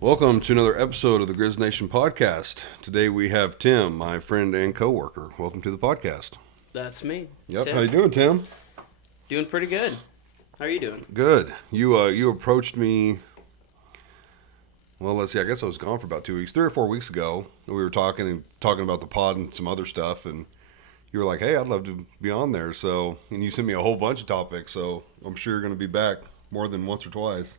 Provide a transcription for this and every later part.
Welcome to another episode of the Grizz Nation podcast. Today we have Tim, my friend and coworker. Welcome to the podcast. That's me. Yep. Tim. How you doing, Tim? Doing pretty good. How are you doing? Good. You approached me. Well, let's see. I guess I was gone for about 2 weeks, 3 or 4 weeks ago. And we were talking about the pod and some other stuff, and you were like, "Hey, I'd love to be on there." So, and you sent me a whole bunch of topics. So I'm sure you're going to be back more than once or twice.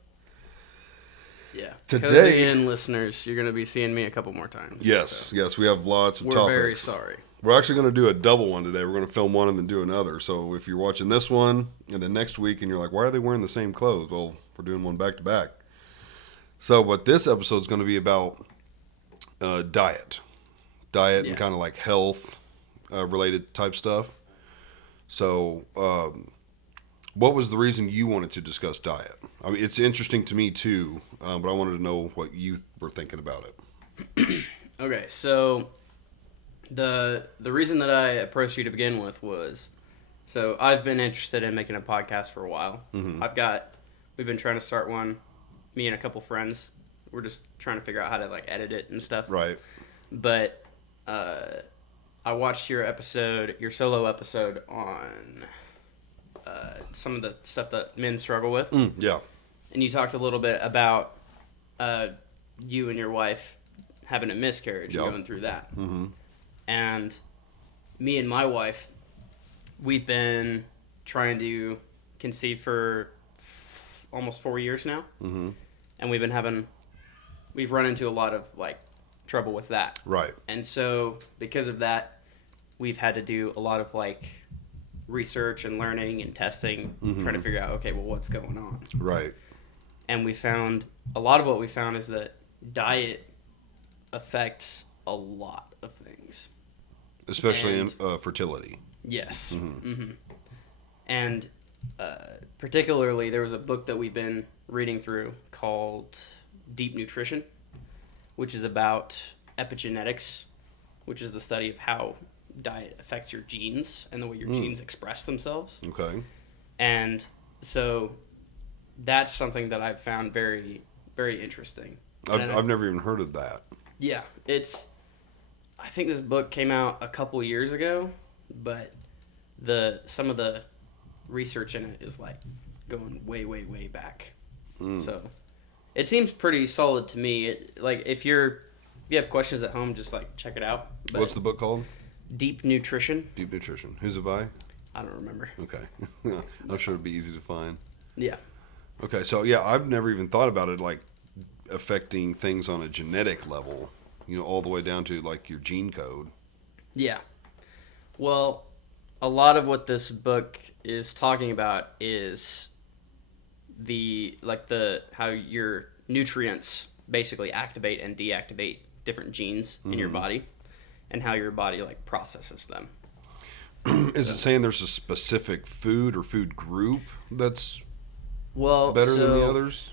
Yeah. Today, Cozy in listeners, you're going to be seeing me a couple more times. Yes, we have lots of topics. We're very sorry. We're actually going to do a double one today. We're going to film one and then do another. So if you're watching this one and then next week and you're like, why are they wearing the same clothes? Well, we're doing one back to back. So what this episode is going to be about diet and kind of like health related type stuff. So what was the reason you wanted to discuss diet? I mean, it's interesting to me too, but I wanted to know what you were thinking about it. Okay, so the reason that I approached you to begin with was, so I've been interested in making a podcast for a while. Mm-hmm. We've been trying to start one, me and a couple friends. We're just trying to figure out how to like edit it and stuff. Right. But I watched your solo episode on some of the stuff that men struggle with. Yeah. And you talked a little bit about you and your wife having a miscarriage and going through that. Mm-hmm. And me and my wife, we've been trying to conceive for almost 4 years now. Mm-hmm. And we've run into a lot of like trouble with that. Right. And so because of that, we've had to do a lot of like research and learning and testing, trying to figure out, okay, well, what's going on? Right. And a lot of what we found is that diet affects a lot of things. Especially in fertility. Yes. Mm-hmm. Mm-hmm. And particularly, there was a book that we've been reading through called Deep Nutrition, which is about epigenetics, which is the study of how diet affects your genes and the way your genes express themselves. Okay. And so that's something that I've found very, very interesting. I've never even heard of that. Yeah, I think this book came out a couple years ago, but some of the research in it is like going way, way, way back. So it seems pretty solid to me. If you have questions at home, just like check it out. But What's the book called? Deep Nutrition. Deep Nutrition. Who's it by? I don't remember. Okay. I'm sure it'd be easy to find. Yeah. Okay, so yeah, I've never even thought about it like affecting things on a genetic level, all the way down to like your gene code. Yeah. Well, a lot of what this book is talking about is how your nutrients basically activate and deactivate different genes in your body and how your body like processes them. Is it saying there's a specific food or food group that's better than the others?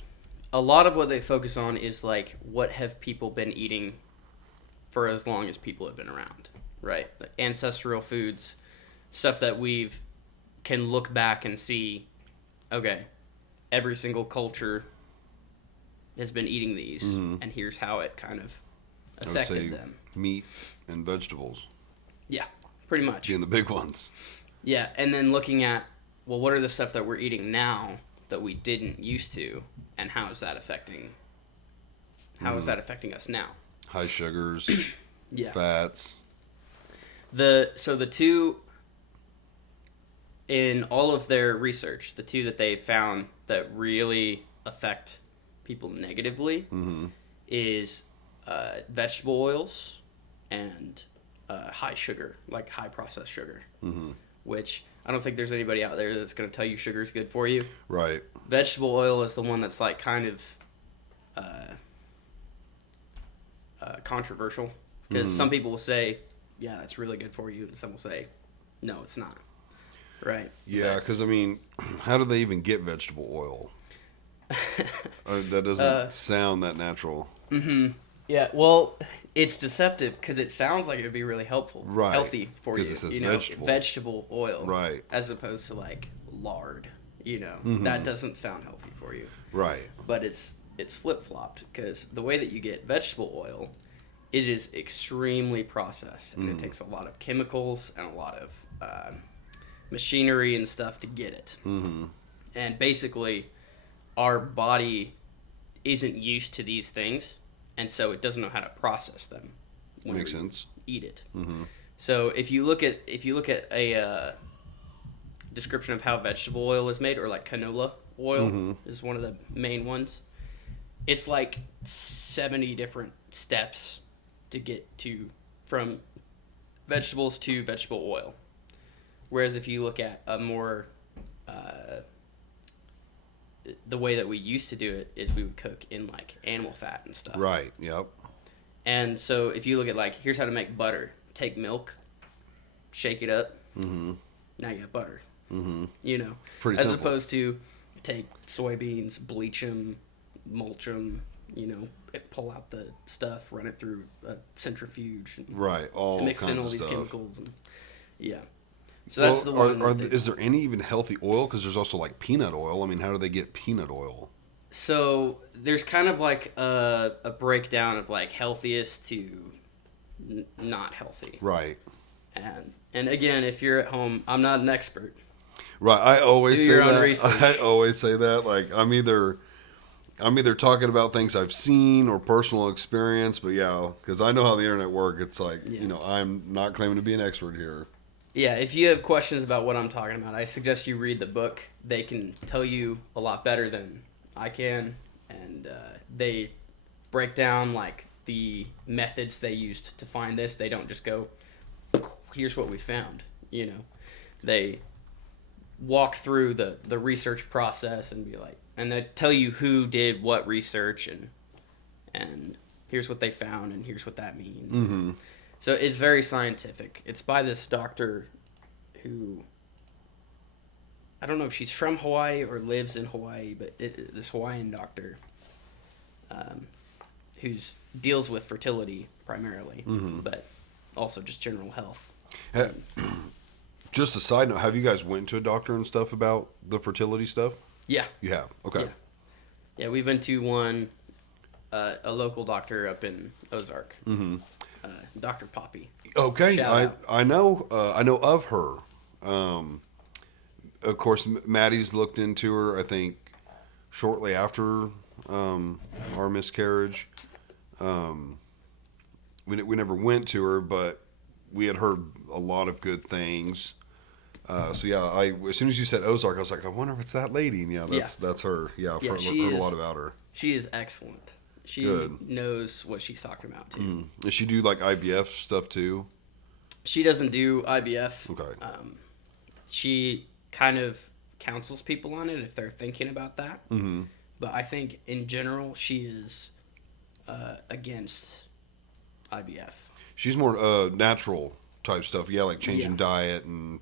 A lot of what they focus on is like what have people been eating for as long as people have been around, right? Like ancestral foods, stuff that can look back and see, okay, every single culture has been eating these, and here's how it kind of affected them. Meat and vegetables. Yeah, pretty much. Being the big ones. Yeah, and then looking at, well, what are the stuff that we're eating now that we didn't used to, and how is that affecting us now? High sugars, Yeah. fats. So the two, in all of their research, the two that they found that really affect people negatively is vegetable oils and high sugar, like high processed sugar, which I don't think there's anybody out there that's going to tell you sugar is good for you. Right. Vegetable oil is the one that's like kind of controversial because some people will say, yeah, it's really good for you, and some will say, no, it's not. Right. Yeah, because I mean, how do they even get vegetable oil? That doesn't sound that natural. Mm-hmm. Yeah, well, it's deceptive because it sounds like it would be really helpful, right? Healthy for you. Because it says vegetable oil, right? As opposed to like lard. That doesn't sound healthy for you, right? But it's it's flip-flopped, because the way that you get vegetable oil, it is extremely processed, and it takes a lot of chemicals and a lot of machinery and stuff to get it. Mm-hmm. And basically, our body isn't used to these things, and so it doesn't know how to process them when Makes we sense. eat it. Mm-hmm. So if you look at a description of how vegetable oil is made, or like canola oil is one of the main ones, it's like 70 different steps to get to from vegetables to vegetable oil. Whereas if you look at a more the way that we used to do it is we would cook in like animal fat and stuff. Right. Yep. And so if you look at like, here's how to make butter. Take milk, shake it up. Mm-hmm. Now you have butter. Mm-hmm. You know, Pretty as simple. opposed to take soybeans, bleach them, mulch them. You know, pull out the stuff, run it through a centrifuge, and Right. All mix kinds in all of these stuff. chemicals. And, yeah. So that's the one. Is there any even healthy oil? Because there's also like peanut oil. I mean, how do they get peanut oil? So there's kind of like a breakdown of like healthiest to not healthy. Right. And again, if you're at home, I'm not an expert. Right. I always Do say your own that. research. I always say that. Like I'm either talking about things I've seen or personal experience, but yeah, because I know how the internet works. It's like I'm not claiming to be an expert here. Yeah, if you have questions about what I'm talking about, I suggest you read the book. They can tell you a lot better than I can, and they break down like the methods they used to find this. They don't just go, here's what we found. You know, they walk through the research process and be like, and they tell you who did what research, and here's what they found, and here's what that means. Mm-hmm. So it's very scientific. It's by this doctor who, I don't know if she's from Hawaii or lives in Hawaii, but this Hawaiian doctor who deals with fertility primarily, but also just general health. Just a side note, have you guys went to a doctor and stuff about the fertility stuff? Yeah. You have? Okay. Yeah, we've been to one, a local doctor up in Ozark. Mm-hmm. Dr. Poppy. Okay, Shout out. I know of her. Of course, Maddie's looked into her. I think shortly after our miscarriage. We never went to her, but we had heard a lot of good things. So yeah, as soon as you said Ozark, I was like, I wonder if it's that lady. And that's her. Yeah, I've heard a lot about her. She is excellent. She knows what she's talking about too. Mm. Does she do like IVF stuff too? She doesn't do IVF. Okay. She kind of counsels people on it if they're thinking about that. Mm-hmm. But I think in general she is against IVF. She's more natural type stuff. Yeah, like changing diet and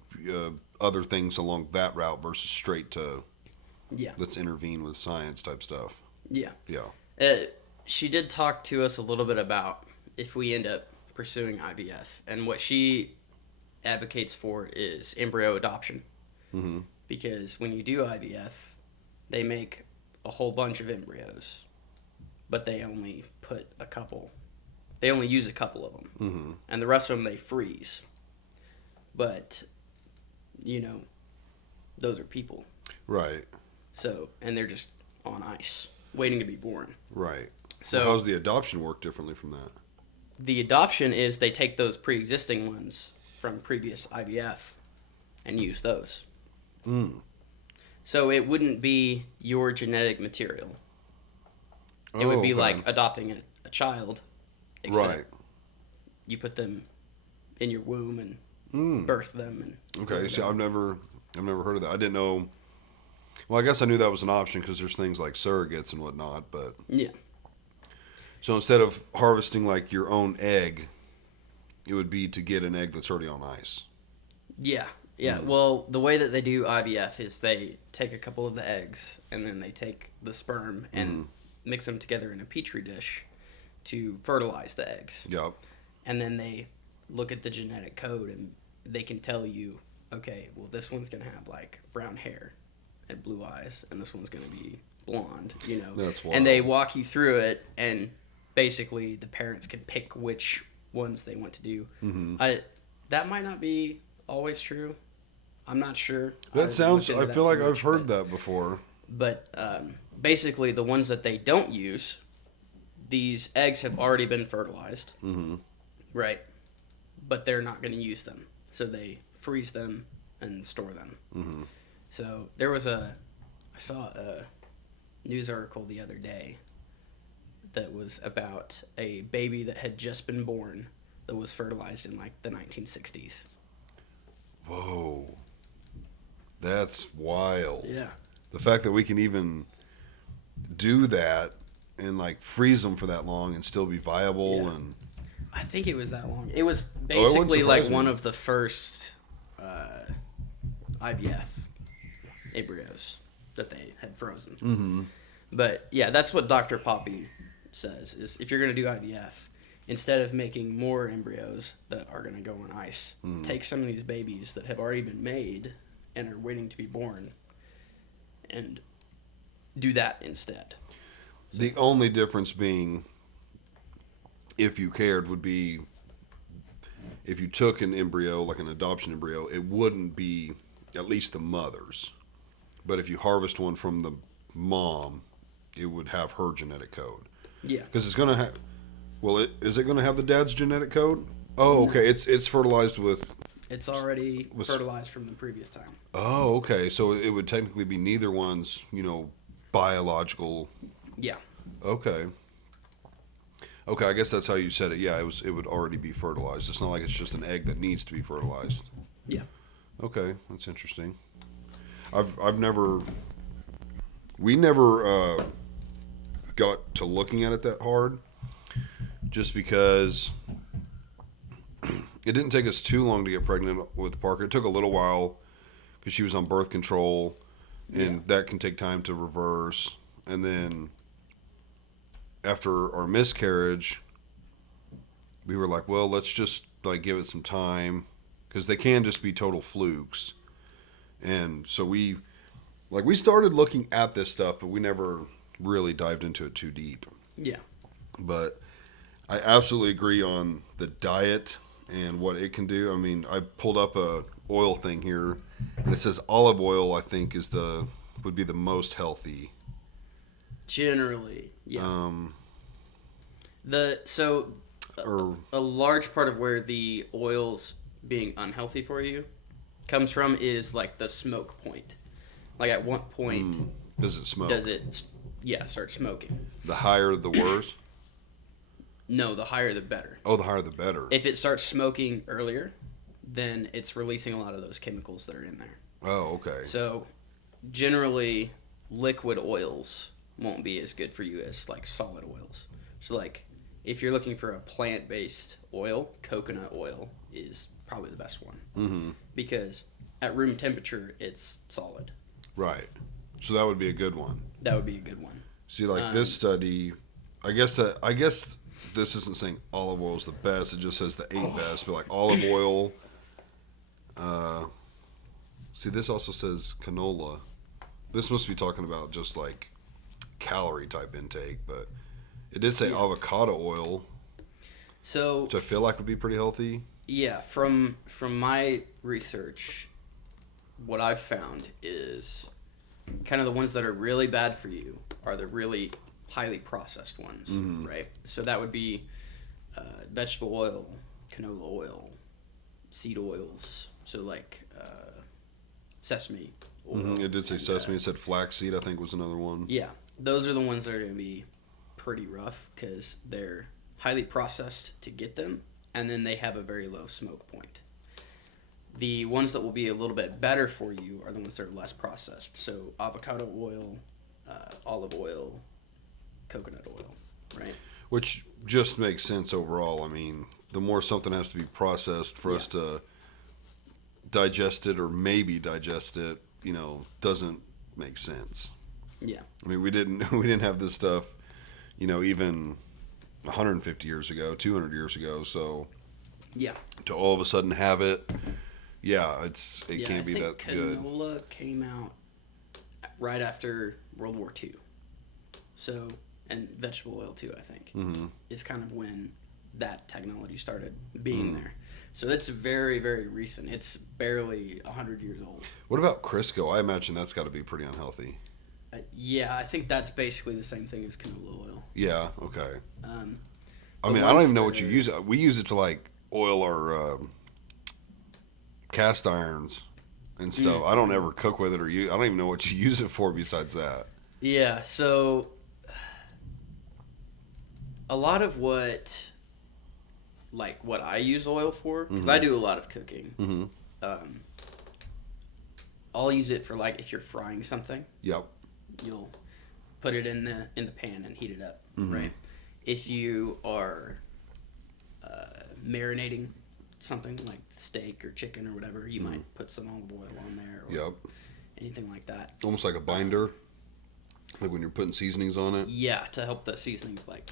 other things along that route versus straight to let's intervene with science type stuff. Yeah. Yeah. She did talk to us a little bit about if we end up pursuing IVF. And what she advocates for is embryo adoption. Mm-hmm. Because when you do IVF, they make a whole bunch of embryos, but they only put a couple. They only use a couple of them. Mm-hmm. And the rest of them they freeze. But, those are people. Right. So, and they're just on ice, waiting to be born. Right. So how's the adoption work differently from that? The adoption is they take those pre-existing ones from previous IVF and use those. Mm. So it wouldn't be your genetic material. It would be like adopting a child, except right. you put them in your womb and birth them. And okay, see, I've never heard of that. I didn't know. Well, I guess I knew that was an option because there's things like surrogates and whatnot, but yeah. So instead of harvesting like your own egg, it would be to get an egg that's already on ice. Yeah. Yeah. Well, the way that they do IVF is they take a couple of the eggs and then they take the sperm and mix them together in a petri dish to fertilize the eggs. Yep. And then they look at the genetic code and they can tell you, okay, well, this one's going to have like brown hair and blue eyes, and this one's going to be blonde, you know. That's wild. And they walk you through it, and basically the parents can pick which ones they want to do. Mm-hmm. That might not be always true. I'm not sure. That sounds. I feel like I've heard that before. But basically, the ones that they don't use, these eggs have already been fertilized, Mm-hmm. right? But they're not going to use them, so they freeze them and store them. Mm-hmm. So I saw a news article the other day that was about a baby that had just been born that was fertilized in like the 1960s. Whoa, that's wild. Yeah. The fact that we can even do that and like freeze them for that long and still be viable. Yeah. And I think it was that long. It was basically like surprise me. one of the first IVF embryos that they had frozen. Mm-hmm. But yeah, that's what Dr. Poppy says, is if you're going to do IVF, instead of making more embryos that are going to go on ice, take some of these babies that have already been made and are waiting to be born and do that instead. The only difference being, if you cared, would be if you took an embryo, like an adoption embryo, it wouldn't be at least the mother's. But if you harvest one from the mom, it would have her genetic code. Yeah. Because it's going to have... Well, is it going to have the dad's genetic code? Oh, okay. It's fertilized with... It's already fertilized from the previous time. Oh, okay. So it would technically be neither one's, biological... Yeah. Okay. Okay, I guess that's how you said it. Yeah, it would already be fertilized. It's not like it's just an egg that needs to be fertilized. Yeah. Okay, that's interesting. We never got to looking at it that hard, just because it didn't take us too long to get pregnant with Parker. It took a little while because she was on birth control, and that can take time to reverse. And then after our miscarriage, we were like, well, let's just like give it some time, because they can just be total flukes. And so we started looking at this stuff, but we never really dived into it too deep. Yeah. But I absolutely agree on the diet and what it can do. I mean, I pulled up a oil thing here, and it says olive oil, I think, would be the most healthy. Generally, yeah. A large part of where the oils being unhealthy for you comes from is like the smoke point. Like at what point does it smoke? Does it start smoking? The higher the worse? No, the higher the better. Oh, the higher the better. If it starts smoking earlier, then it's releasing a lot of those chemicals that are in there. Oh, okay. So generally liquid oils won't be as good for you as like solid oils. So like if you're looking for a plant-based oil, coconut oil is probably the best one. Mm-hmm. Because at room temperature, it's solid. Right. So that would be a good one. That would be a good one. See, like this study, I guess this isn't saying olive oil is the best. It just says the 8 best. But like olive oil. See, this also says canola. This must be talking about just like calorie type intake, but it did say avocado oil, so which I feel like would be pretty healthy. Yeah, from my research, what I've found is kind of the ones that are really bad for you are the really highly processed ones, right? So that would be vegetable oil, canola oil, seed oils, so like sesame oil. It did say sesame. It said flaxseed, I think, was another one. Yeah, those are the ones that are going to be pretty rough because they're highly processed to get them, and then they have a very low smoke point. The ones that will be a little bit better for you are the ones that are less processed. So avocado oil, olive oil, coconut oil, right? Which just makes sense overall. I mean, the more something has to be processed for us to digest it or maybe digest it, doesn't make sense. Yeah. I mean, we didn't have this stuff, even 150 years ago, 200 years ago. So yeah, to all of a sudden have it, it can't be that good. Canola came out right after World War II. So, and vegetable oil too, I think, is kind of when that technology started being there. So it's very, very recent. It's barely 100 years old. What about Crisco? I imagine that's got to be pretty unhealthy. Yeah, I think that's basically the same thing as canola oil. Yeah, okay. I The mean, I don't ones even know that what you are- use. We use it to like oil our cast irons and stuff. I don't ever cook with it or use. I don't even know what you use it for besides that. Yeah, so a lot of what I use oil for, because I do a lot of cooking. Um, I'll use it for like if you're frying something, Yep. you'll put it in the pan and heat it up, right? If you are marinating something like steak or chicken or whatever, you might put some olive oil on there or Yep. anything like that. Almost like a binder, like when you're putting seasonings on it. Yeah, to help the seasonings like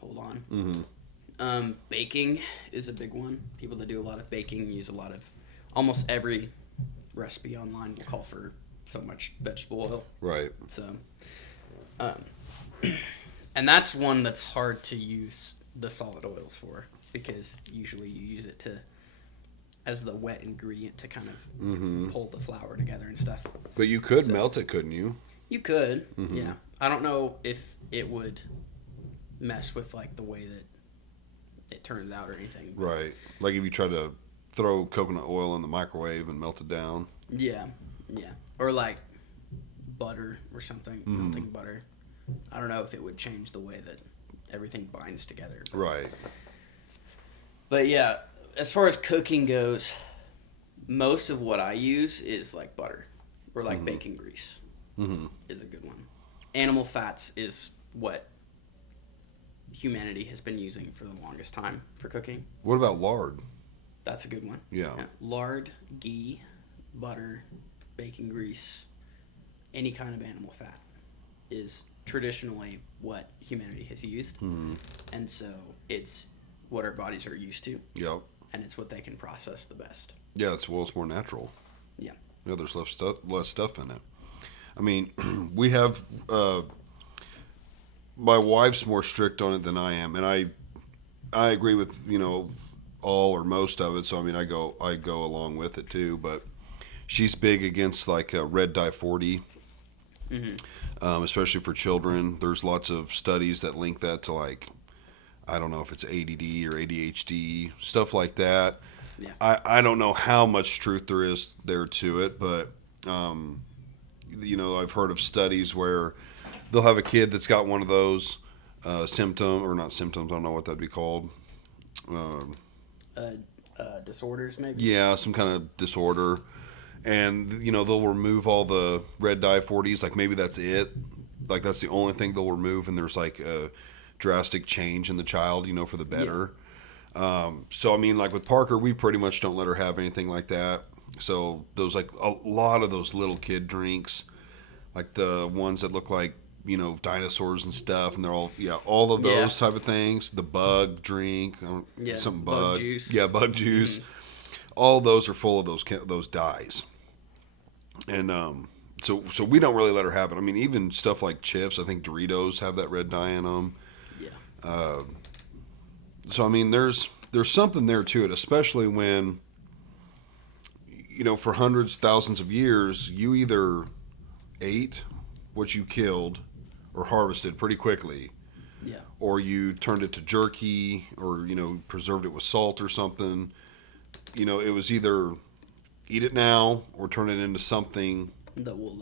hold on. Baking is a big one. People that do a lot of baking use a lot of, almost every recipe online will call for so much vegetable oil. Right. So, and that's one that's hard to use the solid oils for, because usually you use it as the wet ingredient to kind of pull the flour together and stuff. But you could melt it, couldn't you? You could, yeah. I don't know if it would mess with like the way that it turns out or anything. Right. Like if you try to throw coconut oil in the microwave and melt it down. Yeah, yeah. Or like butter or something, melting butter. I don't know if it would change the way that everything binds together. Right. But yeah, as far as cooking goes, most of what I use is like butter or like bacon grease is a good one. Animal fats is what humanity has been using for the longest time for cooking. What about lard? That's a good one. Yeah. Lard, ghee, butter, bacon grease, any kind of animal fat is traditionally what humanity has used. And so it's what our bodies are used to. Yep. And it's what they can process the best. Yeah, it's more natural. Yeah. Yeah, there's less stuff in it. I mean, we have my wife's more strict on it than I am, and I agree with all or most of it. So I mean, I go along with it too. But she's big against like red dye 40, especially for children. There's lots of studies that link that to like, I don't know if it's ADD or ADHD, stuff like that. Yeah. I don't know how much truth there is there to it, but I've heard of studies where they'll have a kid that's got one of those symptoms, or not symptoms, I don't know what that'd be called. Disorders, maybe? Yeah, some kind of disorder. And, they'll remove all the red dye 40s. Like, maybe that's it. Like, that's the only thing they'll remove, and there's, like, a drastic change in the child, for the better. Yeah. So, I mean, like, with Parker, we pretty much don't let her have anything like that. So, those, like, a lot of those little kid drinks, like the ones that look like, dinosaurs and stuff, and they're all of those type of things. The bug drink, something bug juice. Yeah, bug juice. All those are full of those dyes, and so we don't really let her have it. I mean, even stuff like chips. I think Doritos have that red dye in them. Yeah. So I mean, there's something there to it, especially when for hundreds, thousands of years, you either ate what you killed or harvested pretty quickly. Yeah. Or you turned it to jerky, or preserved it with salt or something. It was either eat it now or turn it into something that will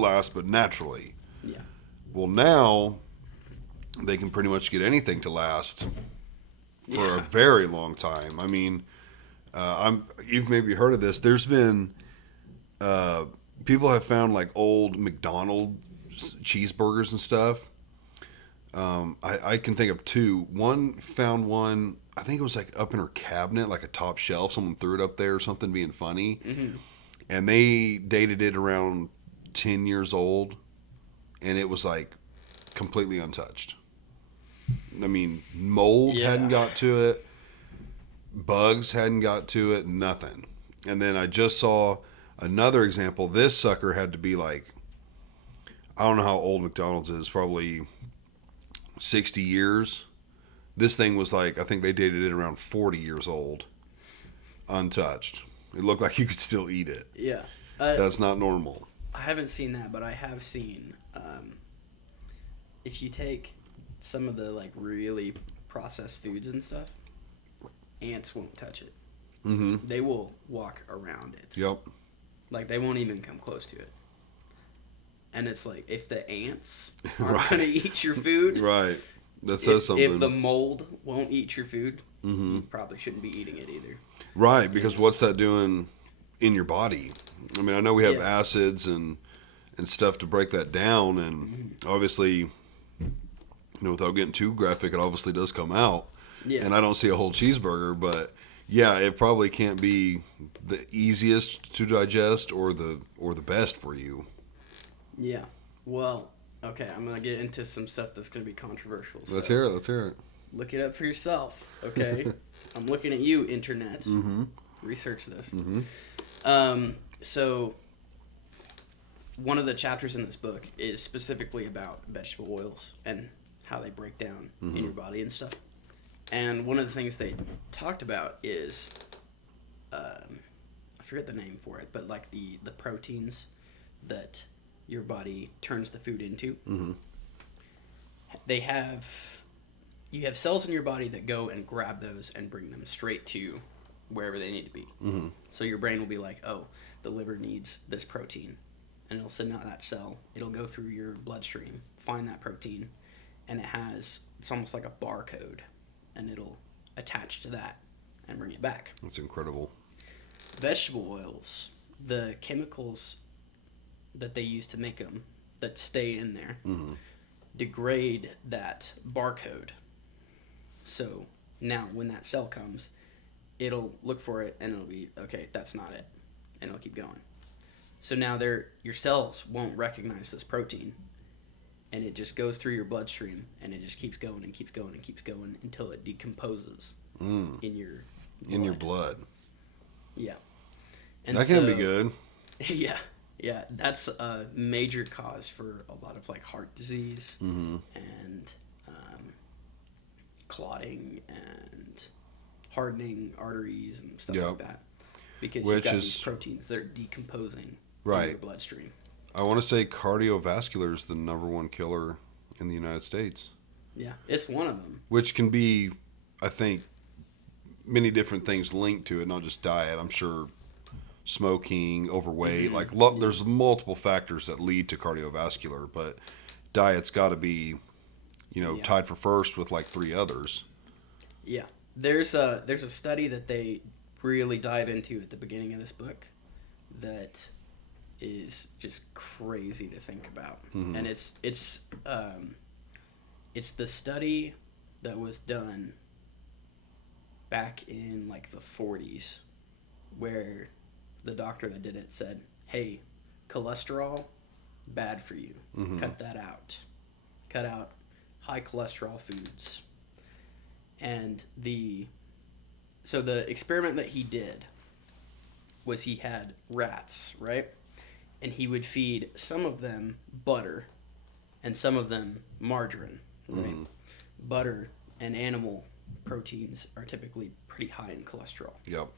last. But naturally. Yeah. Well, now they can pretty much get anything to last for a very long time. I mean, you've maybe heard of this. There's been people have found like old McDonald's cheeseburgers and stuff. I can think of two. One found one, I think it was like up in her cabinet, like a top shelf. Someone threw it up there or something being funny. And they dated it around 10 years old. And it was like completely untouched. I mean, mold hadn't got to it. Bugs hadn't got to it. Nothing. And then I just saw another example. This sucker had to be like, I don't know how old McDonald's is, probably 60 years. This thing was like, I think they dated it around 40 years old, untouched. It looked like you could still eat it. Yeah. That's not normal. I haven't seen that, but I have seen if you take some of the like really processed foods and stuff, ants won't touch it. Mm-hmm. They will walk around it. Yep. Like they won't even come close to it. And it's like if the ants aren't Right. going to eat your food, Right. That says something. If the mold won't eat your food, Mm-hmm. you probably shouldn't be eating it either. Right, because what's that doing in your body? I mean, I know we have Yeah. acids and stuff to break that down, and obviously, without getting too graphic, it obviously does come out. Yeah. And I don't see a whole cheeseburger, but yeah, it probably can't be the easiest to digest or the best for you. Yeah. Well, okay, I'm going to get into some stuff that's going to be controversial. Let's so hear it. Let's hear it. Look it up for yourself, okay? I'm looking at you, Internet. Mm-hmm. Research this. Mm-hmm. So, one of the chapters in this book is specifically about vegetable oils and how they break down in your body and stuff. And one of the things they talked about is, I forget the name for it, but like the proteins that your body turns the food into. Mm-hmm. You have cells in your body that go and grab those and bring them straight to wherever they need to be. Mm-hmm. So your brain will be like, oh, the liver needs this protein. And it'll send out that cell. It'll go through your bloodstream, find that protein, and it's almost like a barcode. And it'll attach to that and bring it back. That's incredible. Vegetable oils, the chemicals that they use to make them that stay in there, degrade that barcode. So now when that cell comes, it'll look for it and it'll be, okay, that's not it. And it'll keep going. So now your cells won't recognize this protein. And it just goes through your bloodstream and it just keeps going and keeps going and keeps going until it decomposes in your blood. In your blood. Yeah. And That can be good. Yeah. Yeah. That's a major cause for a lot of like heart disease and clotting and hardening arteries and stuff like that. Because you've got these proteins that are decomposing in your bloodstream. I want to say cardiovascular is the number one killer in the United States. Yeah, it's one of them. Which can be, I think, many different things linked to it, not just diet. I'm sure smoking, overweight, there's multiple factors that lead to cardiovascular, but diet's got to be, tied for first with like three others. Yeah, there's a study that they really dive into at the beginning of this book that is just crazy to think about, and it's the study that was done back in like the 40s, where the doctor that did it said, "Hey, cholesterol, bad for you. Cut that out. Cut out high cholesterol foods." And the experiment that he did was he had rats, right? And he would feed some of them butter and some of them margarine, right? Butter and animal proteins are typically pretty high in cholesterol. Yep.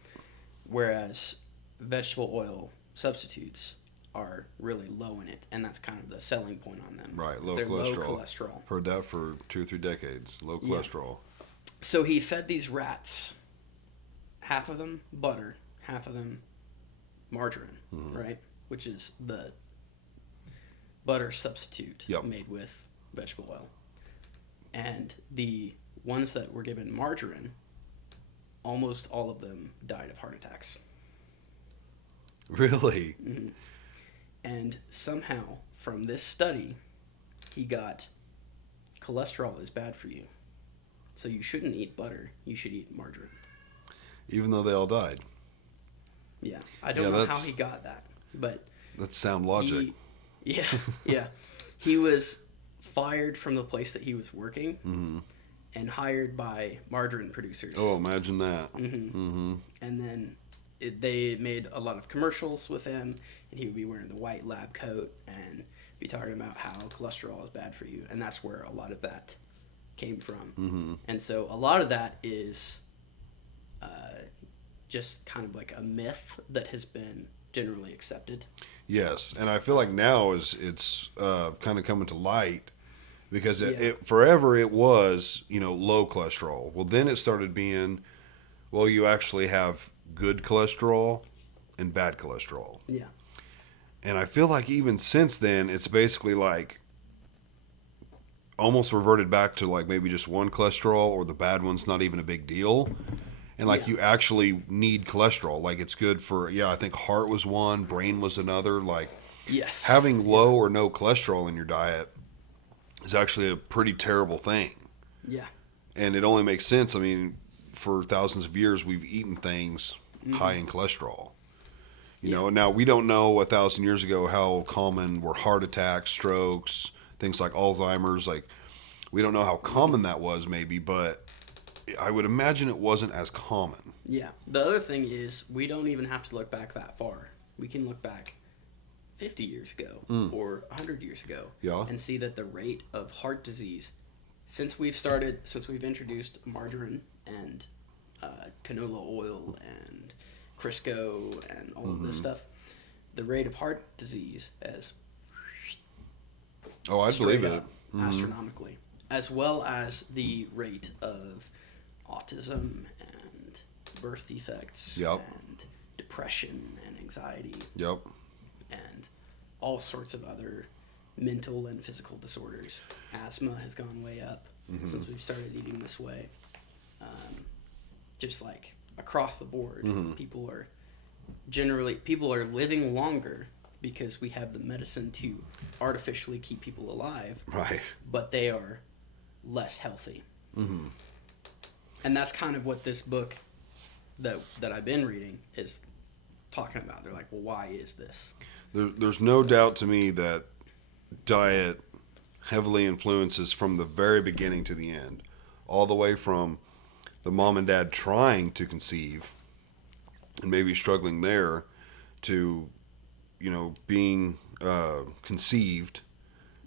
Whereas vegetable oil substitutes are really low in it, and that's kind of the selling point on them. Right, low They're cholesterol. low cholesterol. Heard that for 2 or 3 decades. Low cholesterol. So he fed these rats, half of them butter, half of them margarine, right? Which is the butter substitute made with vegetable oil. And the ones that were given margarine, almost all of them died of heart attacks. Really? And somehow, from this study, he got cholesterol is bad for you. So you shouldn't eat butter. You should eat margarine. Even though they all died. Yeah. I don't know how he got that. But that's sound logic. Yeah. He was fired from the place that he was working and hired by margarine producers. Oh, imagine that. And then they made a lot of commercials with him, and he would be wearing the white lab coat and be talking about how cholesterol is bad for you, and that's where a lot of that came from. Mm-hmm. And so a lot of that is just kind of like a myth that has been generally accepted. Yes, and I feel like now it's kind of coming to light because Yeah. it forever it was low cholesterol. Well, then it started being, well, you actually have good cholesterol and bad cholesterol. Yeah. And I feel like even since then, it's basically like almost reverted back to like maybe just one cholesterol, or the bad one's not even a big deal. And like Yeah. you actually need cholesterol. Like it's good for, I think heart was one, brain was another. Like Yes. having low or no cholesterol in your diet is actually a pretty terrible thing. Yeah. And it only makes sense. I mean, for thousands of years, we've eaten things high in cholesterol. You know, now we don't know 1,000 years ago how common were heart attacks, strokes, things like Alzheimer's. Like, we don't know how common that was, maybe, but I would imagine it wasn't as common. Yeah. The other thing is, we don't even have to look back that far. We can look back 50 years ago or 100 years ago and see that the rate of heart disease, since we've introduced margarine and canola oil and Crisco and all of this stuff, the rate of heart disease has I believe it. astronomically, as well as the rate of autism and birth defects and depression and anxiety and all sorts of other mental and physical disorders. Asthma has gone way up since we've started eating this way. Just like across the board, people are living longer because we have the medicine to artificially keep people alive. Right. But they are less healthy. And that's kind of what this book that I've been reading is talking about. They're like, well, why is this? There's no doubt to me that diet heavily influences from the very beginning to the end, all the way from the mom and dad trying to conceive and maybe struggling there to, being conceived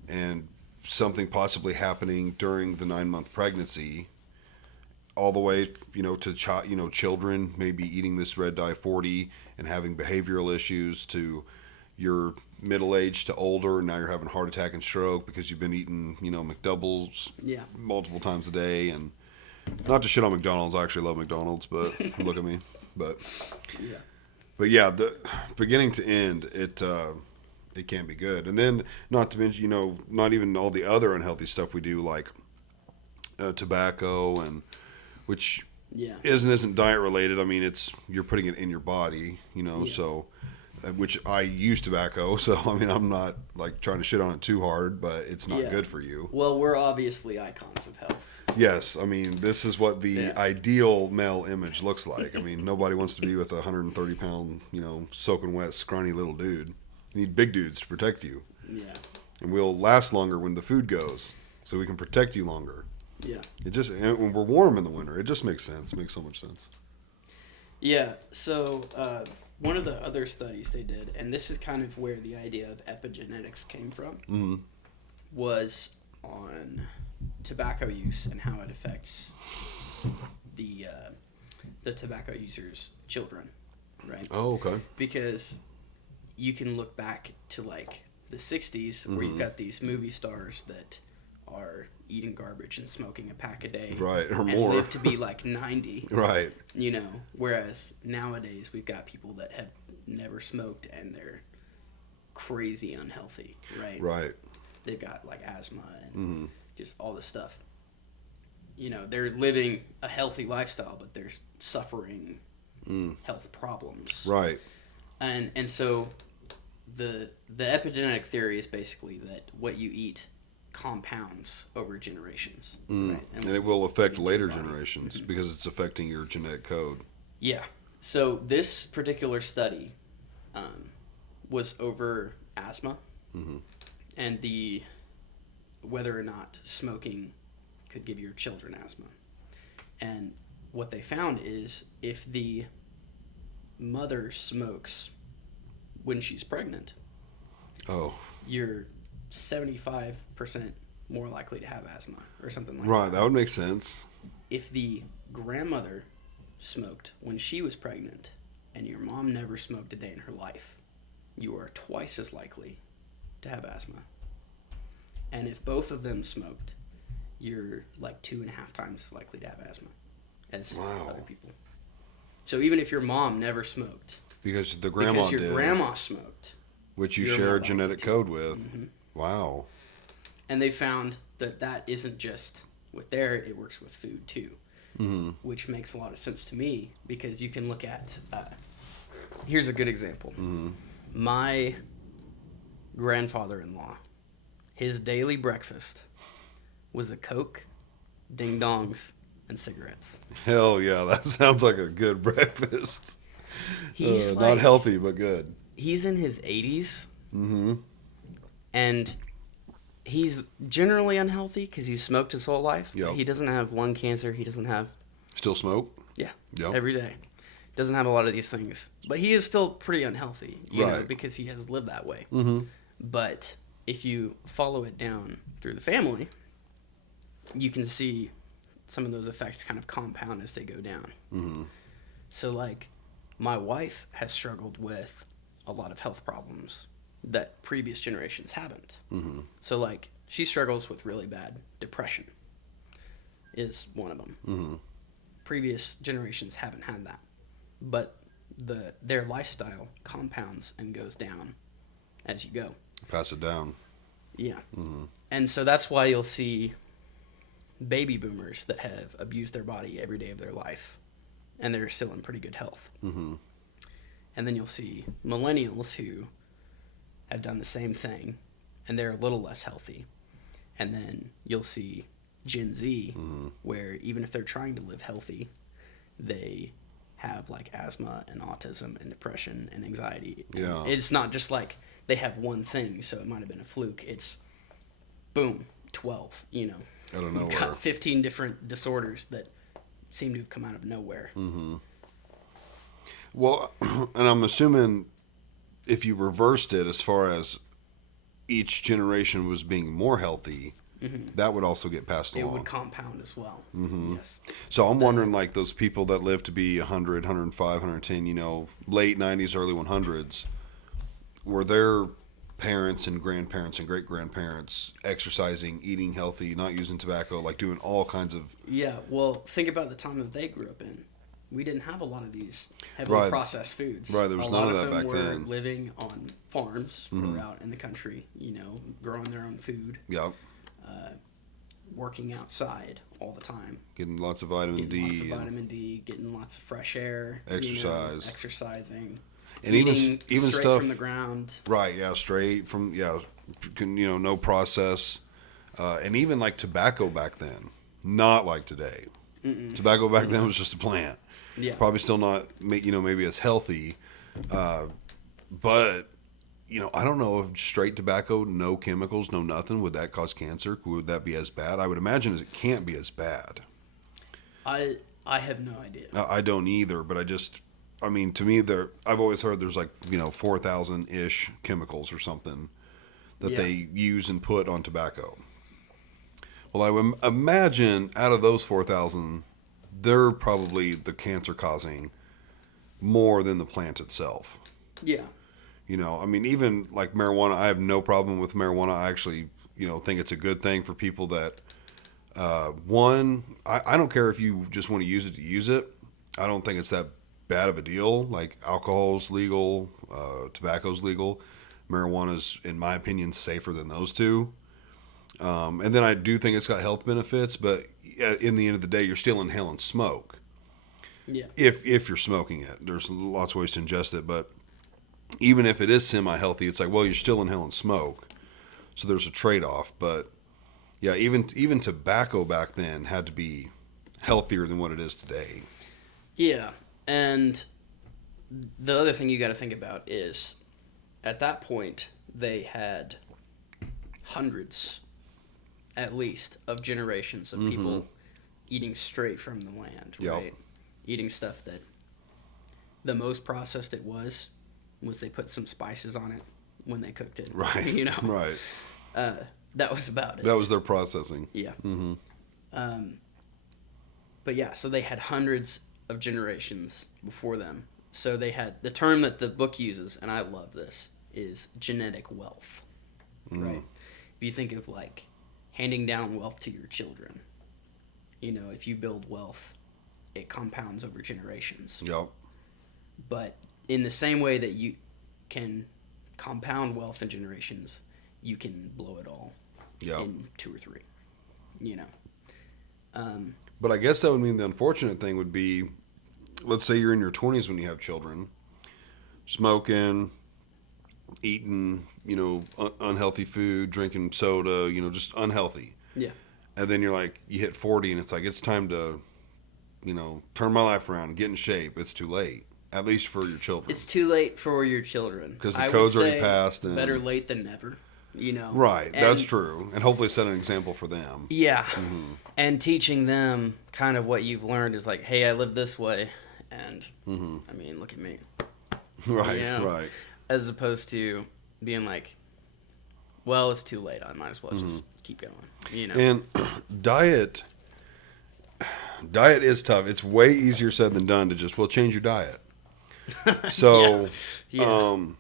and something possibly happening during the 9-month pregnancy, all the way, to children maybe eating this red dye 40 and having behavioral issues, to your middle age to older, and now you're having heart attack and stroke because you've been eating, McDoubles multiple times a day. And not to shit on McDonald's, I actually love McDonald's, but look at me. But yeah, the beginning to end, it can't be good. And then not to mention, not even all the other unhealthy stuff we do, like tobacco, and which isn't diet related. I mean, you're putting it in your body, so. Which I use tobacco, so I mean, I'm not like trying to shit on it too hard, but it's not good for you. Well, we're obviously icons of health. Yes, I mean, this is what the ideal male image looks like. I mean, nobody wants to be with a 130-pound, soaking wet, scrawny little dude. You need big dudes to protect you. Yeah. And we'll last longer when the food goes, so we can protect you longer. Yeah. And when we're warm in the winter, it just makes sense. It makes so much sense. Yeah. So. One of the other studies they did, and this is kind of where the idea of epigenetics came from, was on tobacco use and how it affects the tobacco users' children, right? Oh, okay. Because you can look back to like the 60s where you've got these movie stars that are eating garbage and smoking a pack a day, right, or and more, live to be like 90, right? Whereas nowadays we've got people that have never smoked and they're crazy unhealthy, right? Right. They've got like asthma and just all this stuff. They're living a healthy lifestyle, but they're suffering health problems, right? And so the epigenetic theory is basically that what you eat compounds over generations, right? And it will affect later generations because it's affecting your genetic code. Yeah. So this particular study was over asthma and whether or not smoking could give your children asthma. And what they found is if the mother smokes when she's pregnant, your 75% more likely to have asthma or something like Right, that would make sense. If the grandmother smoked when she was pregnant and your mom never smoked a day in her life, you are twice as likely to have asthma. And if both of them smoked, you're like 2.5 times as likely to have asthma as other people. So even if your mom never smoked, because your grandma smoked, which you share a genetic code with. Mm-hmm. Wow. And they found that isn't just with it works with food too, mm-hmm. which makes a lot of sense to me because you can look at, here's a good example. Mm-hmm. My grandfather-in-law, his daily breakfast was a Coke, Ding Dongs, and cigarettes. Hell yeah, that sounds like a good breakfast. He's not healthy, but good. He's in his 80s, mm-hmm. and he's generally unhealthy because he's smoked his whole life. Yep. He doesn't have lung cancer. He doesn't have... Still smoke? Yeah, yep. Every day. Doesn't have a lot of these things. But he is still pretty unhealthy, you know, because he has lived that way. Mm-hmm. But if you follow it down through the family, you can see some of those effects kind of compound as they go down. Mm-hmm. So, like, my wife has struggled with a lot of health problems that previous generations haven't. Mm-hmm. So, like, she struggles with really bad depression is one of them. Mm-hmm. Previous generations haven't had that. But their lifestyle compounds and goes down as you go. Pass it down. Yeah. Mm-hmm. And so that's why you'll see baby boomers that have abused their body every day of their life, and they're still in pretty good health. Mm-hmm. And then you'll see millennials who have done the same thing, and they're a little less healthy. And then you'll see Gen Z, mm-hmm. where even if they're trying to live healthy, they have like asthma and autism and depression and anxiety. Yeah. And it's not just like they have one thing, so it might have been a fluke. It's boom, 12, you know. I don't know. You've got 15 different disorders that seem to have come out of nowhere. Mm-hmm. Well, and I'm assuming if you reversed it as far as each generation was being more healthy, mm-hmm. that would also get passed along. It would compound as well. Mm-hmm. Yes. So I'm wondering, like, those people that live to be 100, 105, 110, you know, late 90s, early 100s, were their parents and grandparents and great-grandparents exercising, eating healthy, not using tobacco, like doing all kinds of... Yeah, well, think about the time that they grew up in. We didn't have a lot of these heavily processed foods. Right, there was none of that back then. A lot of them were living on farms mm-hmm. or out in the country, you know, growing their own food. Yep. Working outside all the time. Getting lots of vitamin D. Getting lots of fresh air. Exercise. You know, exercising. And even straight stuff from the ground. Right, yeah, straight from, you know, no process. And even like tobacco back then, not like today. Mm-mm. Tobacco back then was just a plant. Yeah. Probably still not, you know, maybe as healthy. But, you know, I don't know if straight tobacco, no chemicals, no nothing, would that cause cancer? Would that be as bad? I would imagine it can't be as bad. I have no idea. I don't either, but I mean, to me, I've always heard there's like, you know, 4,000-ish chemicals or something that they use and put on tobacco. Well, I would imagine out of those 4,000, they're probably the cancer causing more than the plant itself. Yeah. You know, I mean, even like marijuana, I have no problem with marijuana. I actually, you know, think it's a good thing for people that, I don't care if you just want to use it to use it. I don't think it's that bad of a deal. Like alcohol's legal, tobacco's legal. Marijuana's, in my opinion, safer than those two. And then I do think it's got health benefits, but in the end of the day, you're still inhaling smoke. Yeah. If you're smoking it, there's lots of ways to ingest it, but even if it is semi-healthy, it's like, well, you're still inhaling smoke. So there's a trade-off. But yeah, even tobacco back then had to be healthier than what it is today. Yeah. And the other thing you got to think about is at that point, they had hundreds, at least, of generations of people eating straight from the land, right? Yep. Eating stuff that the most processed it was they put some spices on it when they cooked it. Right. You know? Right. That was about it. That was their processing. Yeah. Mm-hmm. But yeah, so they had hundreds of generations before them. So they had the term that the book uses, and I love this, is genetic wealth. Right? If you think of like handing down wealth to your children, if you build wealth, it compounds over generations. Yep. But in the same way that you can compound wealth in generations, you can blow it all in 2 or 3. But I guess that would mean the unfortunate thing would be, let's say you're in your 20s when you have children, smoking, eating, unhealthy food, drinking soda, just unhealthy. Yeah. And then you're like, you hit 40 and it's like, it's time to, turn my life around, get in shape. It's too late, at least for your children. It's too late for your children. Because the code's already passed. And better late than never, Right, that's true. And hopefully set an example for them. Yeah. Mm-hmm. And teaching them kind of what you've learned is like, hey, I live this way. And, I mean, look at me. Right, right. As opposed to being like, well, it's too late. I might as well just keep going. And diet is tough. It's way easier said than done to just, change your diet. So, and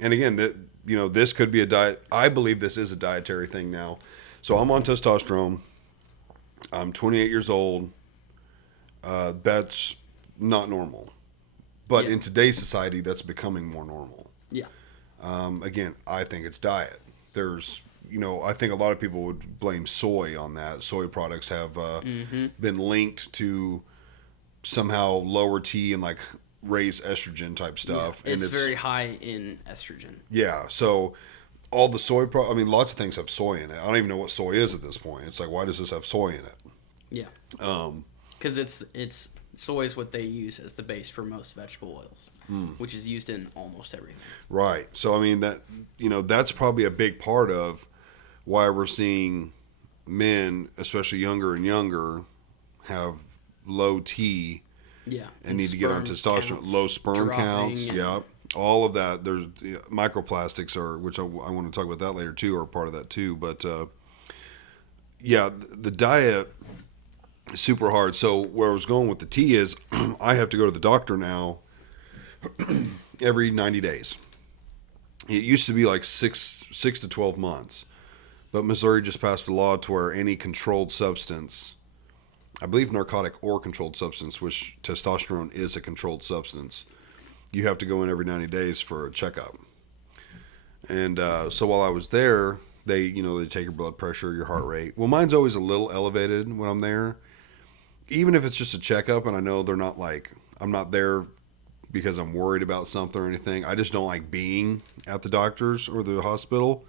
again, this could be a diet. I believe this is a dietary thing now. So I'm on testosterone. I'm 28 years old. That's not normal. But in today's society, that's becoming more normal. Yeah. Again, I think it's diet. There's, I think a lot of people would blame soy on that. Soy products have been linked to somehow lower T and like raise estrogen type stuff. Yeah, and it's very high in estrogen. Yeah. So all the soy, lots of things have soy in it. I don't even know what soy is at this point. It's like, why does this have soy in it? Yeah. Because it's soy is what they use as the base for most vegetable oils, which is used in almost everything. Right. So, that's probably a big part of why we're seeing men, especially younger and younger, have low T. Yeah. And need to get on testosterone, low sperm counts. Yeah. All of that. There's microplastics which I want to talk about that later too, are part of that too. But, the diet is super hard. So where I was going with the T is I have to go to the doctor now every 90 days. It used to be like 6 to 12 months, but Missouri just passed a law to where any controlled substance, I believe narcotic or controlled substance, which testosterone is a controlled substance, you have to go in every 90 days for a checkup. And so while I was there, they take your blood pressure, your heart rate. Well, mine's always a little elevated when I'm there, even if it's just a checkup. And I know they're not like, I'm not there because I'm worried about something or anything. I just don't like being at the doctor's or the hospital.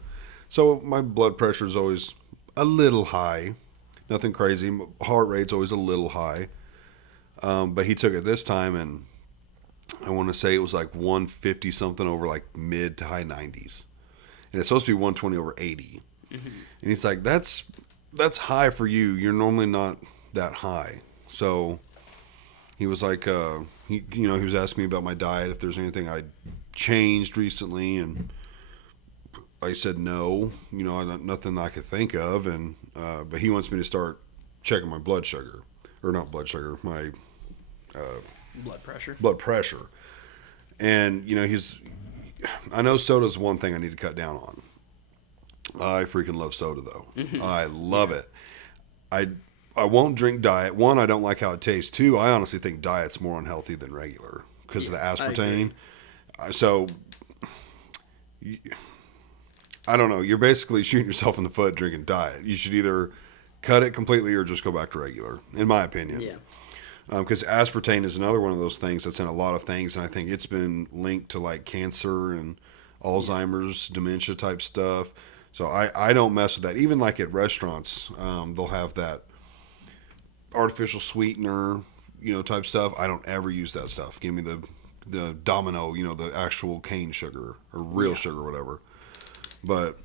So my blood pressure is always a little high. Nothing crazy. Heart rate's always a little high. But he took it this time, and I want to say it was like 150 something over like mid to high 90s. And it's supposed to be 120 over 80. Mm-hmm. And he's like, that's high for you. You're normally not that high. So he was like, he was asking me about my diet, if there's anything I changed recently. And I said no, nothing I could think of. And but he wants me to start checking my blood sugar, or not blood sugar, my blood pressure. And I know soda's one thing I need to cut down on. I freaking love soda though. Mm-hmm. I love it. I won't drink diet. One, I don't like how it tastes. Two, I honestly think diet's more unhealthy than regular because of the aspartame. So I don't know. You're basically shooting yourself in the foot drinking diet. You should either cut it completely or just go back to regular, in my opinion. Yeah. Because aspartame is another one of those things that's in a lot of things, and I think it's been linked to like cancer and Alzheimer's, dementia type stuff. So I don't mess with that. Even like at restaurants, they'll have that artificial sweetener, type stuff. I don't ever use that stuff. Give me the Domino, the actual cane sugar or real sugar, or whatever. But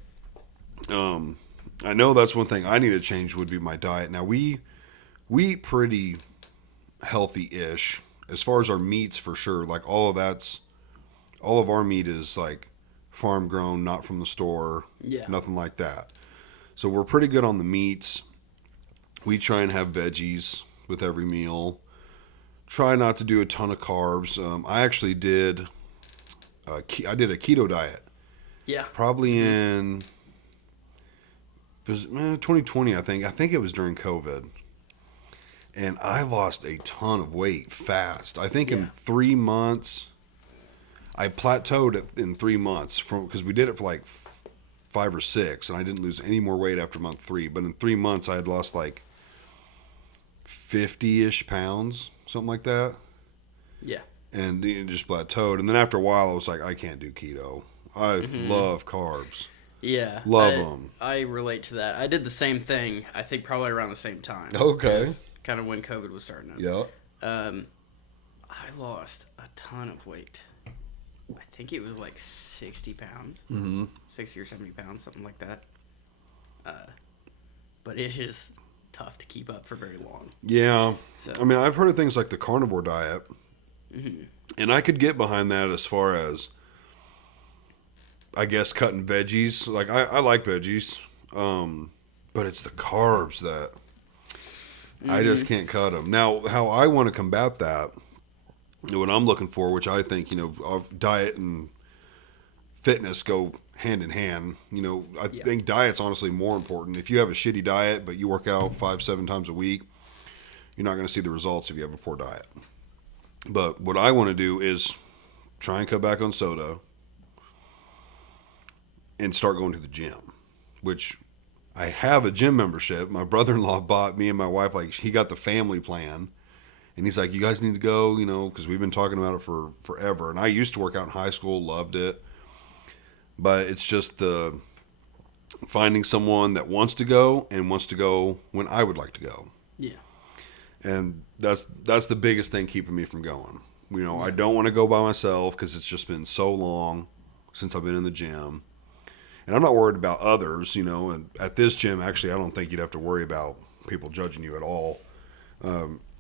I know that's one thing I need to change would be my diet. Now we eat pretty healthy-ish as far as our meats, for sure. Like all of our meat is like farm grown, not from the store. Yeah. Nothing like that. So we're pretty good on the meats. We try and have veggies with every meal. Try not to do a ton of carbs. I actually did. I did a keto diet. Yeah. Probably in it was 2020, I think. I think it was during COVID. And I lost a ton of weight fast. I think in 3 months, I plateaued in 3 months because we did it for like 5 or 6, and I didn't lose any more weight after month 3. But in 3 months, I had lost like 50-ish pounds, something like that. Yeah. And it just plateaued. And then after a while, I was like, I can't do keto. I love carbs. Yeah. Love them. I relate to that. I did the same thing, I think probably around the same time. Okay. Kind of when COVID was starting up. Yeah. I lost a ton of weight. I think it was like 60 pounds. 60 or 70 pounds, something like that. But it is tough to keep up for very long. Yeah. So. I mean, I've heard of things like the carnivore diet. And I could get behind that as far as, I guess, cutting veggies. Like, I like veggies. But it's the carbs that I just can't cut them. Now, how I want to combat that, what I'm looking for, which I think, diet and fitness go hand in hand. I think diet's honestly more important. If you have a shitty diet, but you work out 5-7 times a week, you're not going to see the results if you have a poor diet. But what I want to do is try and cut back on soda and start going to the gym, which I have a gym membership. My brother-in-law bought me and my wife, like, he got the family plan. And he's like, you guys need to go, because we've been talking about it for forever. And I used to work out in high school, loved it. But it's just the finding someone that wants to go and wants to go when I would like to go. Yeah. And that's the biggest thing keeping me from going. I don't want to go by myself because it's just been so long since I've been in the gym. And I'm not worried about others, and at this gym, actually, I don't think you'd have to worry about people judging you at all.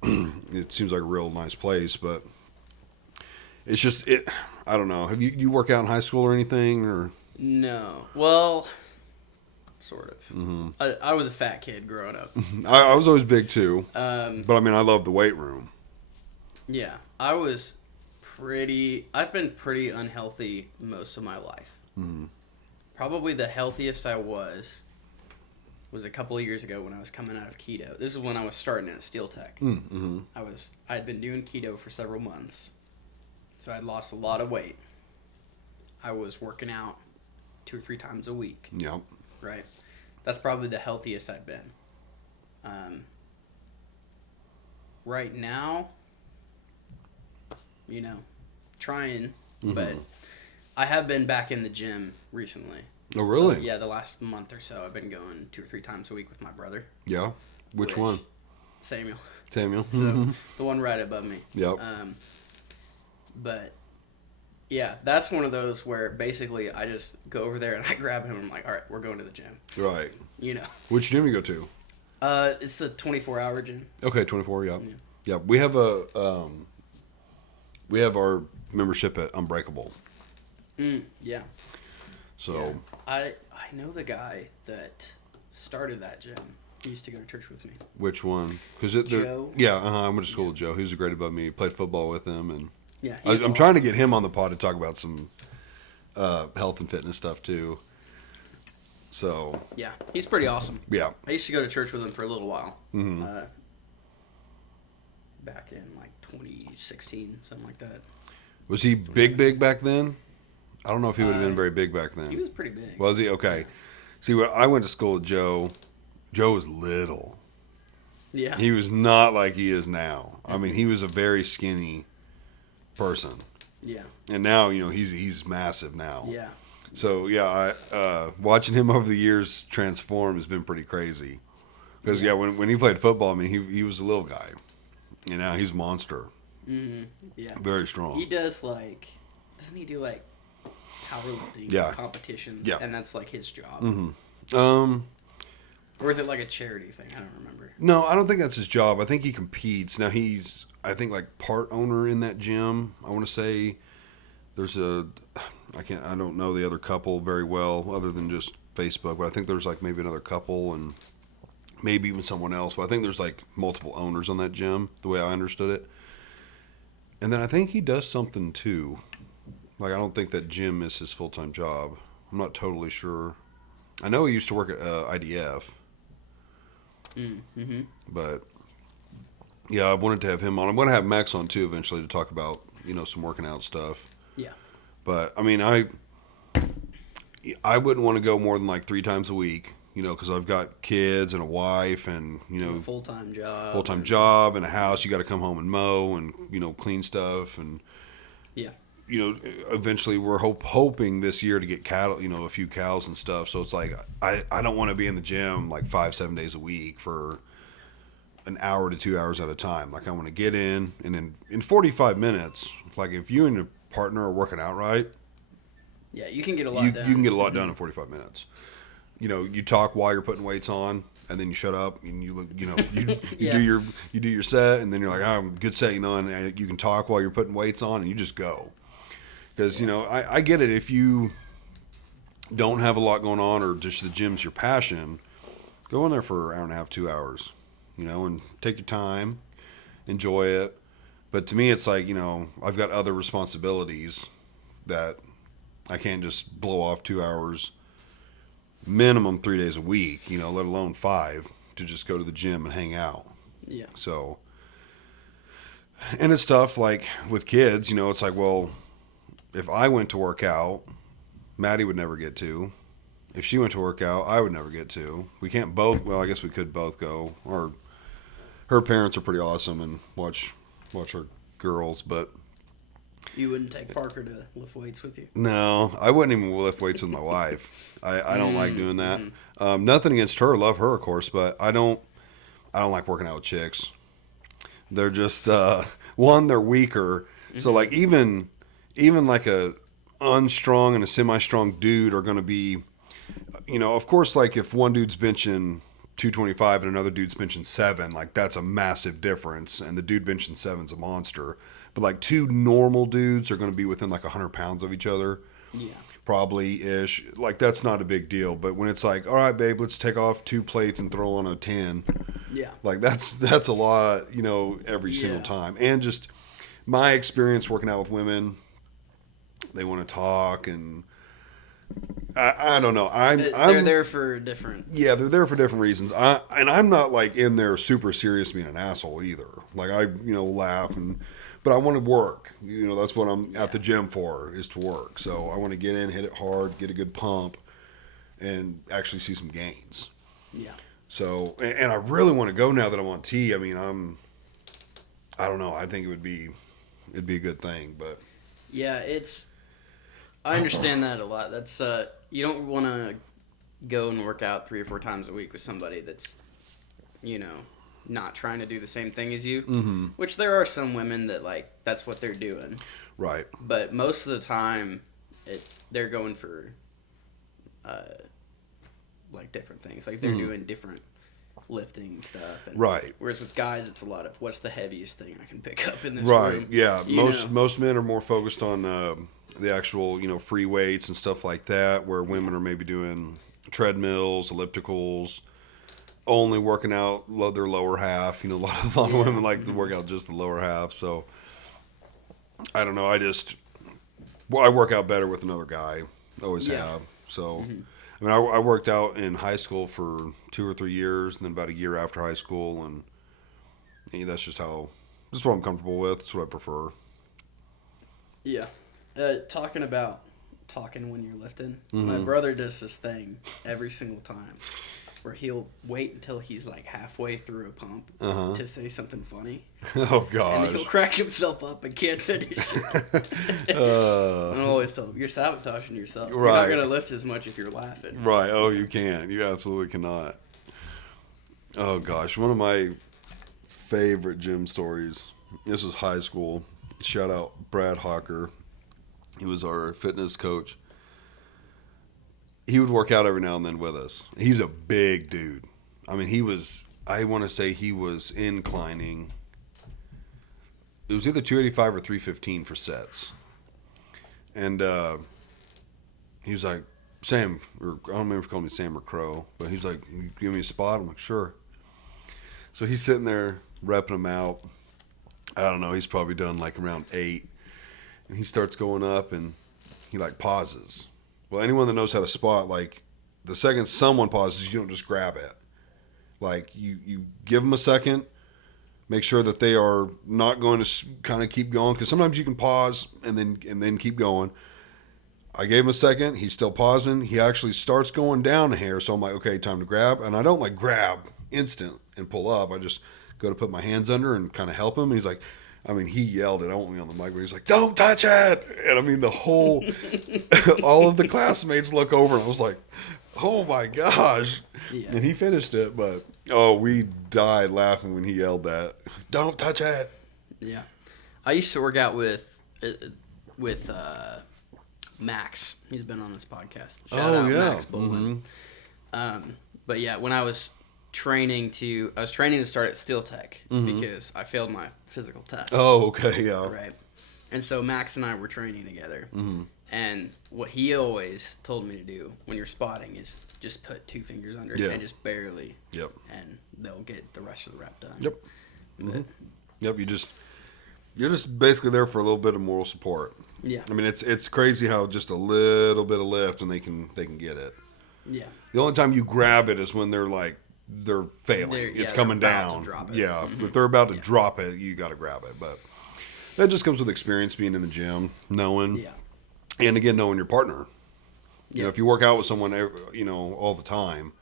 It seems like a real nice place, but it's just, I don't know. Have you work out in high school or anything? Or No. Well, sort of. I was a fat kid growing up. I was always big too. But I mean, I love the weight room. Yeah. I've been pretty unhealthy most of my life. Probably the healthiest I was a couple of years ago when I was coming out of keto. This is when I was starting at Steel Tech. I had been doing keto for several months, so I'd lost a lot of weight. I was working out 2 or 3 times a week. Yep. Right. That's probably the healthiest I've been. Right now, trying, but I have been back in the gym recently. Oh, really? Yeah, the last month or so, I've been going 2 or 3 times a week with my brother. Yeah? Which one? Samuel. Samuel. So, the one right above me. Yep. But, yeah, that's one of those where basically I just go over there and I grab him and I'm like, all right, we're going to the gym. Right. Which gym you go to? It's the 24-hour gym. Okay, 24, yeah. Yeah, we have our membership at Unbreakable. Yeah. So yeah. I know the guy that started that gym. He used to go to church with me. Which one? Joe. Yeah, I went to school with Joe. He was a grade above me. Played football with him, and I'm trying to get him on the pod to talk about some health and fitness stuff too. So yeah, he's pretty awesome. Yeah, I used to go to church with him for a little while. Back in like 2016, something like that. Was he big back then? I don't know if he would have been very big back then. He was pretty big. Was he? Okay. Yeah. See, when I went to school with Joe, Joe was little. Yeah. He was not like he is now. I mean, he was a very skinny person. Yeah. And now, he's massive now. Yeah. So, yeah, watching him over the years transform has been pretty crazy. Because, when he played football, I mean, he was a little guy. And now he's a monster. Mm-hmm. Yeah. Very strong. He does, doesn't he do, powerlifting competitions? Yeah. And that's, his job? Mm-hmm. Or is it a charity thing? I don't remember. No, I don't think that's his job. I think he competes. Now, he's, part owner in that gym. I want to say there's I don't know the other couple very well other than just Facebook, but I think there's like maybe another couple and maybe even someone else. But I think there's like multiple owners on that gym, the way I understood it. And then I think he does something too. Like, I don't think that gym is his full-time job. I'm not totally sure. I know he used to work at IDF. Mm-hmm. But, yeah, I wanted to have him on. I'm going to have Max on, too, eventually to talk about, some working out stuff. Yeah. But, I mean, I wouldn't want to go more than like 3 times a week, because I've got kids and a wife and, A full-time job. Full-time job and a house. You got to come home and mow and, clean stuff and... Yeah. Eventually we're hoping this year to get cattle, a few cows and stuff. So it's like, I don't want to be in the gym like 5-7 days a week for an hour to 2 hours at a time. Like, I want to get in, and then in 45 minutes, like if you and your partner are working out right, yeah, you can get a lot done. You can get a lot done in 45 minutes. You talk while you're putting weights on, and then you shut up and you look, you Yeah. do your set, and then you're like, oh, good set, and you can talk while you're putting weights on, and you just go. Because, I get it. If you don't have a lot going on or just the gym's your passion, go in there for an hour and a half, 2 hours, and take your time, enjoy it. But to me, it's like, I've got other responsibilities that I can't just blow off 2 hours, minimum 3 days a week, let alone 5, to just go to the gym and hang out. Yeah. So, and it's tough, like with kids, it's like, well, if I went to work out, Maddie would never get to. If she went to work out, I would never get to. We can't both. Well, I guess we could both go. Or her parents are pretty awesome and watch her girls. But you wouldn't take Parker to lift weights with you? No, I wouldn't even lift weights with my wife. I don't like doing that. Nothing against her. Love her, of course, but I don't like working out with chicks. They're just one. They're weaker. So like even like a unstrong and a semi-strong dude are going to be, of course, like if one dude's benching 225 and another dude's benching 7, like that's a massive difference. And the dude benching 7's a monster. But like 2 normal dudes are going to be within like 100 pounds of each other. Yeah. Probably ish. Like that's not a big deal. But when it's like, all right, babe, let's take off 2 plates and throw on a 10. Yeah. Like that's a lot, every single time. And just my experience working out with women, they want to talk, and I don't know. They're there for different. Yeah, they're there for different reasons. I'm not like in there super serious being an asshole either. Like I laugh but I want to work. That's what I'm at the gym for, is to work. So I want to get in, hit it hard, get a good pump, and actually see some gains. Yeah. So and I really want to go now that I'm on T. I mean I don't know. I think it'd be a good thing, but. Yeah, I understand that a lot. That's you don't want to go and work out 3 or 4 times a week with somebody that's, not trying to do the same thing as you. Mm-hmm. Which there are some women that like that's what they're doing. Right. But most of the time, they're going for, like different things. Like they're doing different lifting stuff. And right. Whereas with guys, it's a lot of what's the heaviest thing I can pick up in this right. room. Yeah. Most men are more focused on the actual free weights and stuff like that, where women are maybe doing treadmills, ellipticals, only working out their lower half. A lot of women like to work out just the lower half. So I don't know. I work out better with another guy. Always have. So. I mean, I worked out in high school for 2 or 3 years, and then about a year after high school, and that's just what I'm comfortable with. That's what I prefer. Yeah. Talking when you're lifting, my brother does this thing every single time where he'll wait until he's like halfway through a pump to say something funny. Oh, gosh. And then he'll crack himself up and can't finish it. I always tell him, you're sabotaging yourself. Right. You're not going to lift as much if you're laughing. Right. Oh, you can't. You absolutely cannot. Oh, gosh. One of my favorite gym stories, this was high school. Shout out Brad Hawker. He was our fitness coach. He would work out every now and then with us. He's a big dude. I mean, I want to say he was inclining. It was either 285 or 315 for sets. And he was like, Sam, or I don't remember if he called me Sam or Crow, but he's like, you give me a spot? I'm like, sure. So he's sitting there repping him out. I don't know, he's probably done like around 8. And he starts going up and he like pauses. Well, anyone that knows how to spot, like the second someone pauses, you don't just grab it. Like you give them a second, make sure that they are not going to kind of keep going, because sometimes you can pause and then keep going. I gave him a second. He's still pausing. He actually starts going down a hair. So I'm like, okay, time to grab. And I don't like grab instant and pull up. I just go to put my hands under and kind of help him. And he's like, I mean, he yelled it only on the mic, but he's like, don't touch it. And I mean, the whole, all of the classmates look over and I was like, oh my gosh. Yeah. And he finished it, but we died laughing when he yelled that. Don't touch it. Yeah. I used to work out with Max. He's been on this podcast. Shout out Max Bolin. Mm-hmm. But yeah, when I was training to start at Steel Tech because I failed my physical test. Oh, okay, yeah. Right. And so Max and I were training together. Mm-hmm. And what he always told me to do when you're spotting is just put 2 fingers under and just barely. Yep. And they'll get the rest of the rep done. Yep. Mm-hmm. Yep. You're just basically there for a little bit of moral support. Yeah. I mean, it's crazy how just a little bit of lift and they can get it. Yeah. The only time you grab it is when they're failing. It's coming down. Yeah. Mm-hmm. If they're about to drop it, you got to grab it. But that just comes with experience, being in the gym, knowing. Yeah. And again, knowing your partner. You know, if you work out with someone, all the time,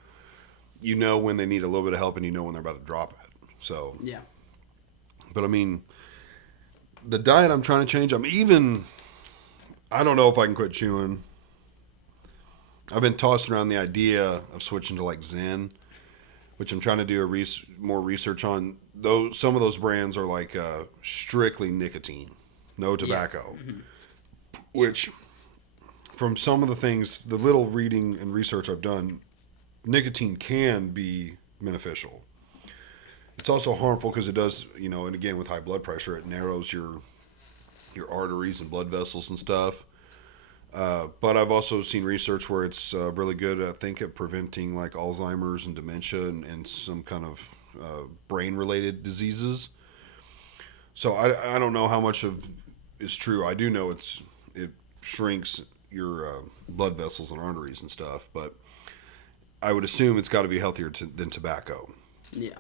you know when they need a little bit of help and you know when they're about to drop it. So. Yeah. But I mean, the diet I'm trying to change, I don't know if I can quit chewing. I've been tossing around the idea of switching to like Zen, which I'm trying to do more research on. Some of those brands are like strictly nicotine, no tobacco, which from some of the things, the little reading and research I've done, nicotine can be beneficial. It's also harmful because it does, and again with high blood pressure, it narrows your arteries and blood vessels and stuff. But I've also seen research where it's really good, I think, at preventing like Alzheimer's and dementia and some kind of brain-related diseases. So I don't know how much of is true. I do know it shrinks your blood vessels and arteries and stuff, but I would assume it's got to be healthier than tobacco. Yeah.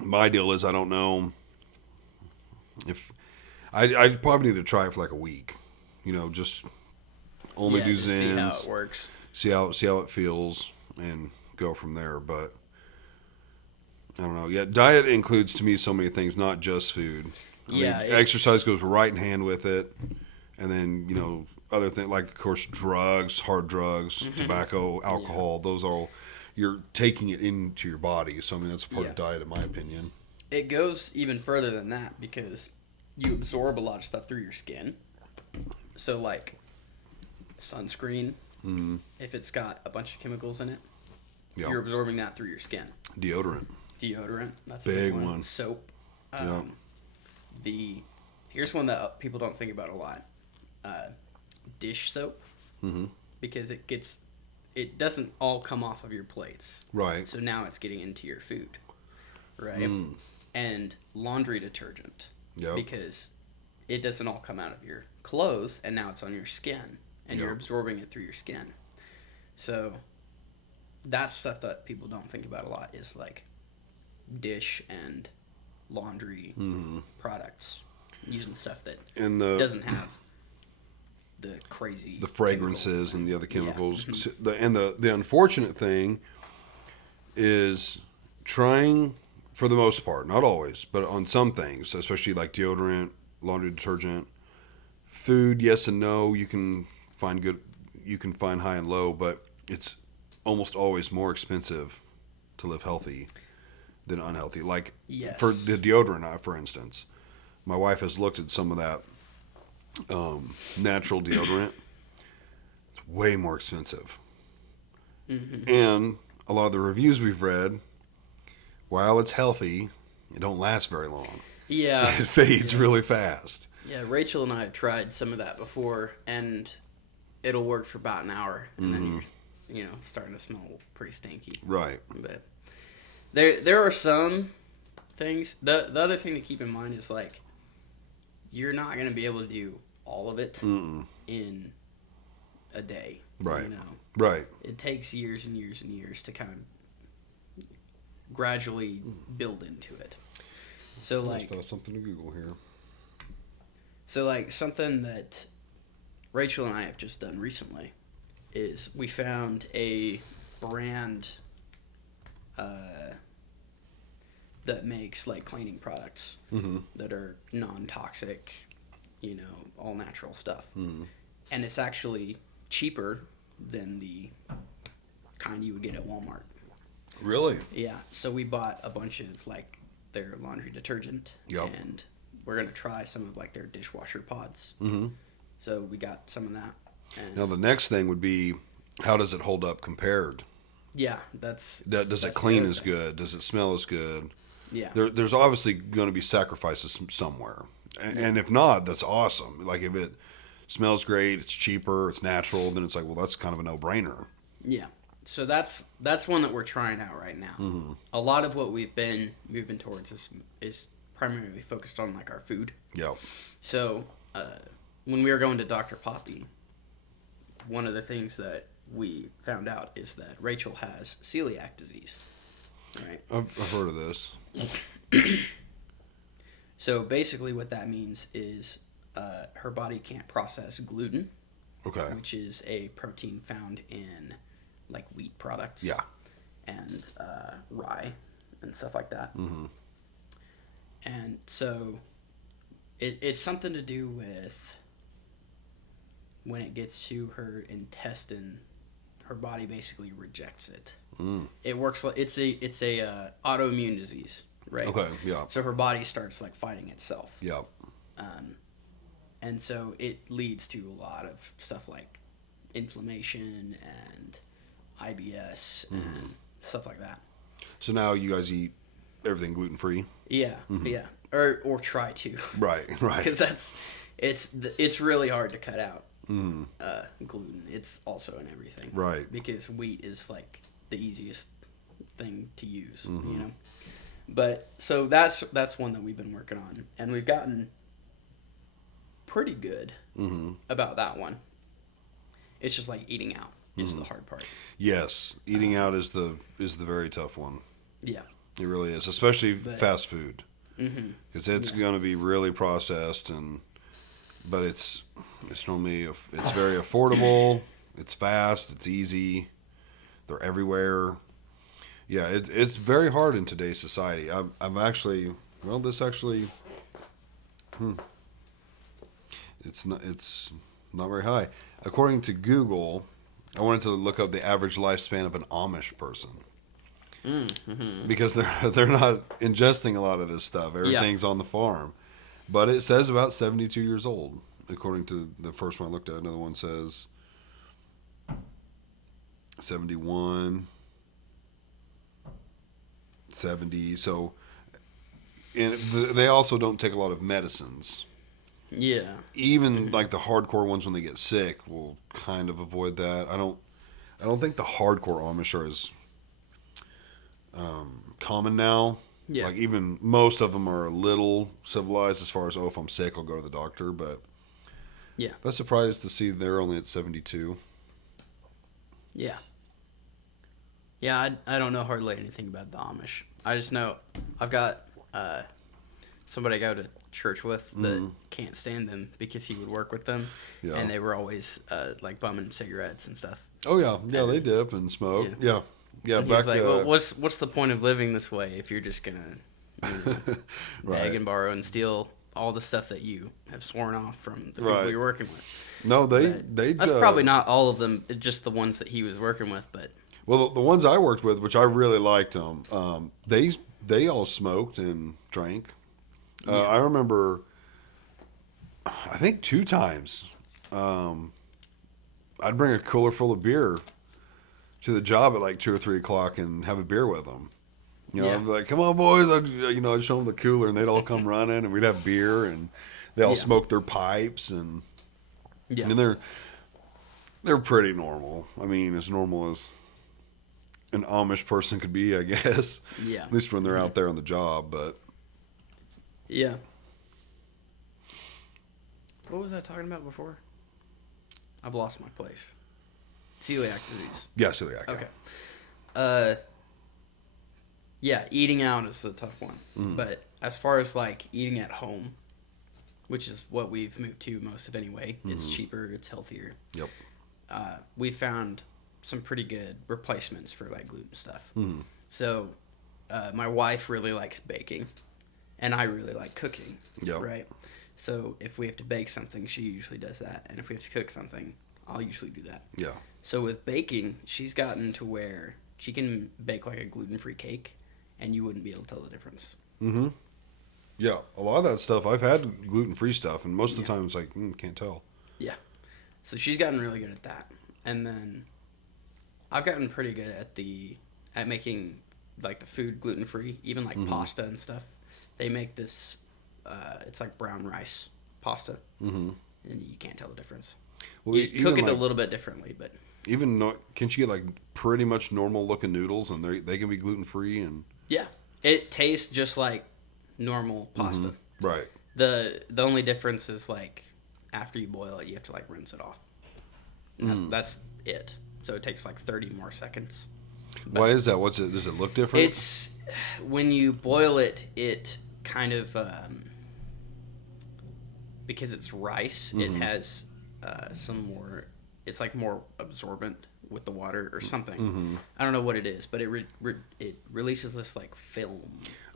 My deal is I don't know if I probably need to try it for like a week, just only do Zens, see how it works, see how it feels, and go from there. But I don't know. Yeah, diet includes to me so many things, not just food. I mean, exercise goes right in hand with it, and then other things like, of course, drugs, hard drugs, tobacco, alcohol. Those all you're taking it into your body. So I mean, that's a part of diet, in my opinion. It goes even further than that because you absorb a lot of stuff through your skin. So like sunscreen, if it's got a bunch of chemicals in it, you're absorbing that through your skin. Deodorant, that's big a big one. Soap. Here's one that people don't think about a lot. Dish soap, because it doesn't all come off of your plates, right? So now it's getting into your food, right? And laundry detergent, because it doesn't all come out of your clothes, and now it's on your skin, and you're absorbing it through your skin. So that's stuff that people don't think about a lot, is like dish and laundry products, using stuff that doesn't have the fragrances and the other chemicals. And the unfortunate thing is trying, for the most part, not always, but on some things, especially like deodorant, laundry detergent, food, yes and no, you can find high and low, but it's almost always more expensive to live healthy than unhealthy. Like for the deodorant, for instance, my wife has looked at some of that natural deodorant. It's way more expensive. And a lot of the reviews we've read, while it's healthy, it don't last very long. Yeah. It fades really fast. Yeah, Rachel and I have tried some of that before, and it'll work for about an hour, and then you're starting to smell pretty stinky. Right. But there are some things. The other thing to keep in mind is like you're not going to be able to do all of it in a day. Right. You know? Right. It takes years and years and years to kind of gradually build into it. So like something to Google here. So like something that Rachel and I have just done recently is we found a brand that makes like cleaning products that are non-toxic, all natural stuff. And it's actually cheaper than the kind you would get at Walmart. Really? Yeah. So we bought a bunch of like their laundry detergent, and we're gonna try some of like their dishwasher pods. So we got some of that. And now the next thing would be, how does it hold up compared? Yeah, does it clean as good? Does it smell as good? Yeah. There's obviously going to be sacrifices somewhere, and if not, that's awesome. Like if it smells great, it's cheaper, it's natural, then it's like, well, that's kind of a no-brainer. Yeah. So that's one that we're trying out right now. A lot of what we've been moving towards is primarily focused on like our food. Yeah. So when we were going to Dr. Poppy, one of the things that we found out is that Rachel has celiac disease. Right. I've heard of this. So basically what that means is her body can't process gluten, which is a protein found in like wheat products, and rye and stuff like that. And so it's something to do with when it gets to her intestine, her body basically rejects it. It works like it's a autoimmune disease, right? Okay, yeah. So her body starts like fighting itself. Yeah. And so it leads to a lot of stuff like inflammation and IBS and stuff like that. So now you guys eat everything gluten free? Yeah, yeah, or try to. Right. Because it's really hard to cut out gluten. It's also in everything. Right. Because wheat is like the easiest thing to use, But so that's one that we've been working on, and we've gotten pretty good about that one. It's just like eating out is the hard part. Yes, eating out is the very tough one. Yeah, it really is, especially fast food, because it's going to be really processed, but it's normally it's very affordable. It's fast. It's easy. They're everywhere. Yeah, it's very hard in today's society. I've actually, it's not very high. According to Google, I wanted to look up the average lifespan of an Amish person. Because they're not ingesting a lot of this stuff. Everything's on the farm. But it says about 72 years old, according to the first one I looked at. Another one says 71, 70. So, and they also don't take a lot of medicines. Yeah. Even like the hardcore ones, when they get sick, will kind of avoid that. I don't think the hardcore Amish are as common now. Yeah. Like even most of them are a little civilized as far as, if I'm sick, I'll go to the doctor. But yeah, that's surprised to see they're only at 72. Yeah. Yeah, I don't know hardly anything about the Amish. I just know I've got somebody I go to church with that can't stand them because he would work with them, and they were always like bumming cigarettes and stuff. Oh yeah, they dip and smoke. Yeah. And he was like, well, what's the point of living this way if you're just gonna beg and borrow and steal all the stuff that you have sworn off from the people you're working with? No, they that's probably not all of them, just the ones that he was working with, but. Well, the ones I worked with, which I really liked they all smoked and drank. I remember, I think 2 times, I'd bring a cooler full of beer to the job at like 2 or 3 o'clock and have a beer with them. I'd be like, come on, boys. I'd show them the cooler, and they'd all come running, and we'd have beer, and they all smoke their pipes, and they're They're pretty normal. I mean, as normal as an Amish person could be, I guess. Yeah. At least when they're out there on the job, but... Yeah. What was I talking about before? I've lost my place. Celiac disease. Yeah, celiac. Okay. Yeah, eating out is the tough one. But as far as like eating at home, which is what we've moved to most of anyway, it's cheaper, it's healthier. Yep. We found some pretty good replacements for like gluten stuff. So my wife really likes baking, and I really like cooking. Yep. Right. So if we have to bake something, she usually does that, and if we have to cook something, I'll usually do that. Yeah. So with baking, she's gotten to where she can bake like a gluten-free cake, and you wouldn't be able to tell the difference. Mm-hmm. Yeah, a lot of that stuff, I've had gluten-free stuff, and most of the time it's like, can't tell. Yeah. So she's gotten really good at that. And then I've gotten pretty good at making like the food gluten-free, even like pasta and stuff. They make this, it's like brown rice pasta, and you can't tell the difference. Well, you cook it a little bit differently, but... Can't you get like pretty much normal-looking noodles, and they can be gluten-free? And Yeah. It tastes just like normal pasta. Right. The only difference is like after you boil it, you have to like rinse it off. That's it. So it takes like 30 more seconds. But why is that? Does it look different? it's when you boil it, it kind of because it's rice, it has some more. It's like more absorbent with the water or something. I don't know what it is, but it releases this like film.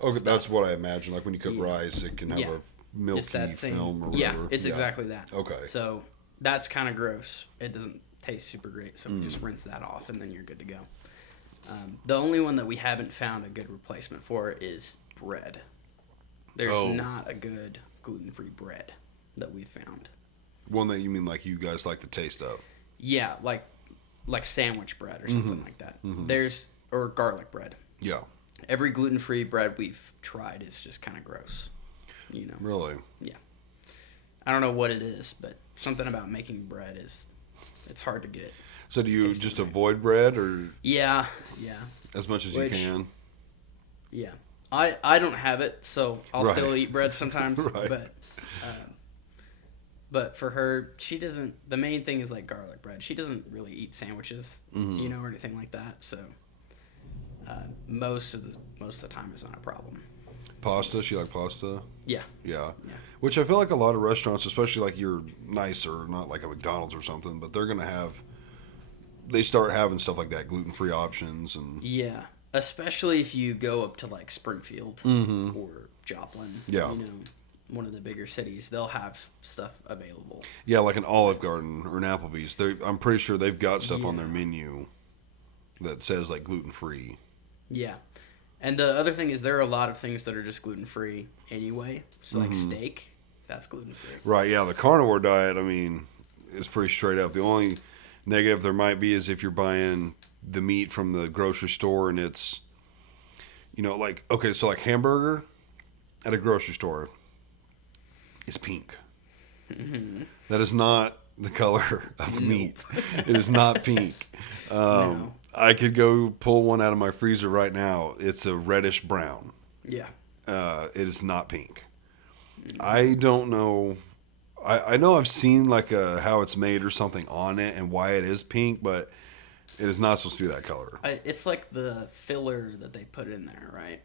Okay, stuff. that's what I imagine. Like when you cook rice, it can have a milky It's that same, film or yeah, whatever. it's exactly that. Okay. So that's kind of gross. It doesn't taste super great, so we just rinse that off, and then you're good to go. The only one that we haven't found a good replacement for is bread. There's not a good gluten-free bread that we've found. One that you mean like you guys like the taste of? Yeah, like sandwich bread or something like that. Or garlic bread. Yeah. Every gluten-free bread we've tried is just kind of gross. You know. Really? Yeah. I don't know what it is, but something about making bread it's hard to get. So do you just avoid bread, or Yeah. as much as you can? Yeah. I don't have it, so I'll still eat bread sometimes. Right. But for her, she doesn't. The main thing is like garlic bread. She doesn't really eat sandwiches, or anything like that. So most of the time it's not a problem. Pasta? She like pasta? Yeah. Yeah. Which I feel like a lot of restaurants, especially like you're nicer, not like a McDonald's or something, but they're gonna have. They start having stuff like that, gluten-free options, and yeah, especially if you go up to like Springfield or Joplin. Yeah. One of the bigger cities, they'll have stuff available. Yeah, like an Olive Garden or an Applebee's. I'm pretty sure they've got stuff on their menu that says like gluten-free. Yeah. And the other thing is there are a lot of things that are just gluten-free anyway. So like steak, that's gluten-free. Right, yeah. The carnivore diet, I mean, is pretty straight up. The only negative there might be is if you're buying the meat from the grocery store and it's, like, okay, so like hamburger at a grocery store is pink. That is not the color of meat. It is not pink. No. I could go pull one out of my freezer right now. It's a reddish brown. Yeah. It is not pink. I don't know. I know I've seen like how it's made or something on it and why it is pink, but it is not supposed to be that color. It's like the filler that they put in there, right?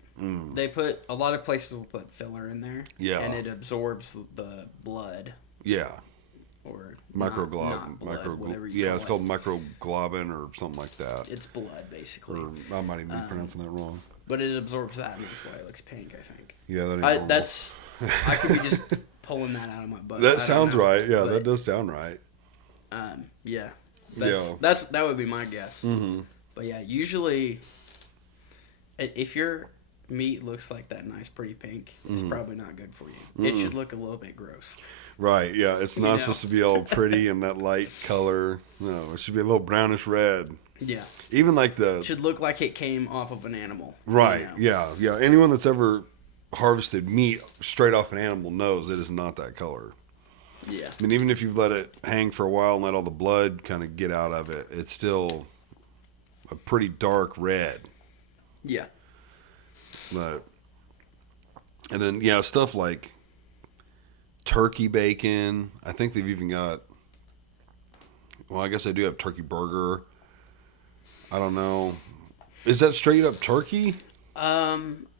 They put a lot of places will put filler in there. Yeah. And it absorbs the blood. Yeah. Or microglobin. Yeah, it's called microglobin or something like that. It's blood, basically. Or I might even be pronouncing that wrong. But it absorbs that, and that's why it looks pink, I think. Yeah, that ain't normal. I could be just pulling that out of my butt. That sounds right. Yeah, that does sound right. Yeah. That would be my guess. But yeah, usually, if your meat looks like that nice, pretty pink, it's probably not good for you. It should look a little bit gross. Right, yeah. It's not supposed to be all pretty and that light color. No, it should be a little brownish red. Yeah. Even like It should look like it came off of an animal. Right, yeah. Anyone that's ever harvested meat straight off an animal knows it is not that color. Yeah. I mean, even if you've let it hang for a while and let all the blood kind of get out of it, it's still a pretty dark red. Yeah. But, and then, yeah, stuff like turkey bacon. I think they've even got, well, I guess they do have turkey burger. I don't know. Is that straight up turkey?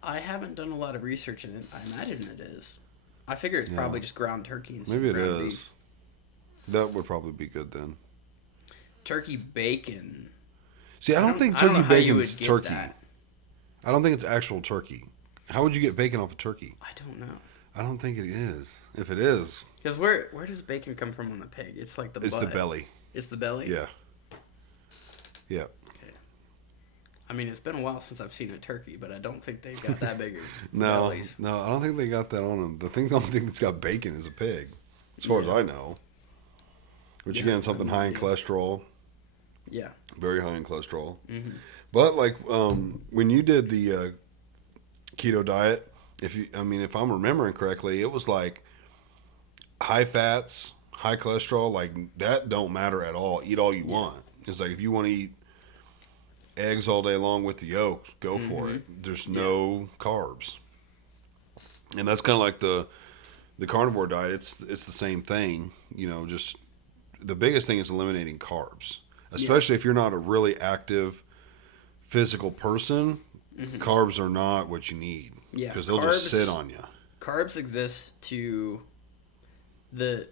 I haven't done a lot of research in it. I imagine it is. I figure it's probably just ground turkey and some Maybe it ground is. beef. That would probably be good then. Turkey bacon. See, I don't think I don't turkey know how you bacon's would get turkey. that. I don't think it's actual turkey. How would you get bacon off a turkey? I don't know. I don't think it is. If it is, Because where does bacon come from on the pig? It's like the it's butt. the belly. It's the belly? Yeah. Yeah. Okay. I mean, it's been a while since I've seen a turkey, but I don't think they've got that big of No, bellies. no, I don't think they got that on them. The only thing that's got bacon is a pig, as far as I know. Which Yeah, again, something high in cholesterol. Yeah. Very high in cholesterol. Mm-hmm. But like when you did the keto diet, if I'm remembering correctly, it was like high fats, high cholesterol, like that don't matter at all. Eat all you want. It's like if you want to eat eggs all day long with the yolks, go for it. There's no carbs. And that's kind of like the carnivore diet. It's the same thing, just the biggest thing is eliminating carbs. Especially if you're not a really active physical person, carbs are not what you need. Yeah. Because they'll just sit on you. Carbs exist to the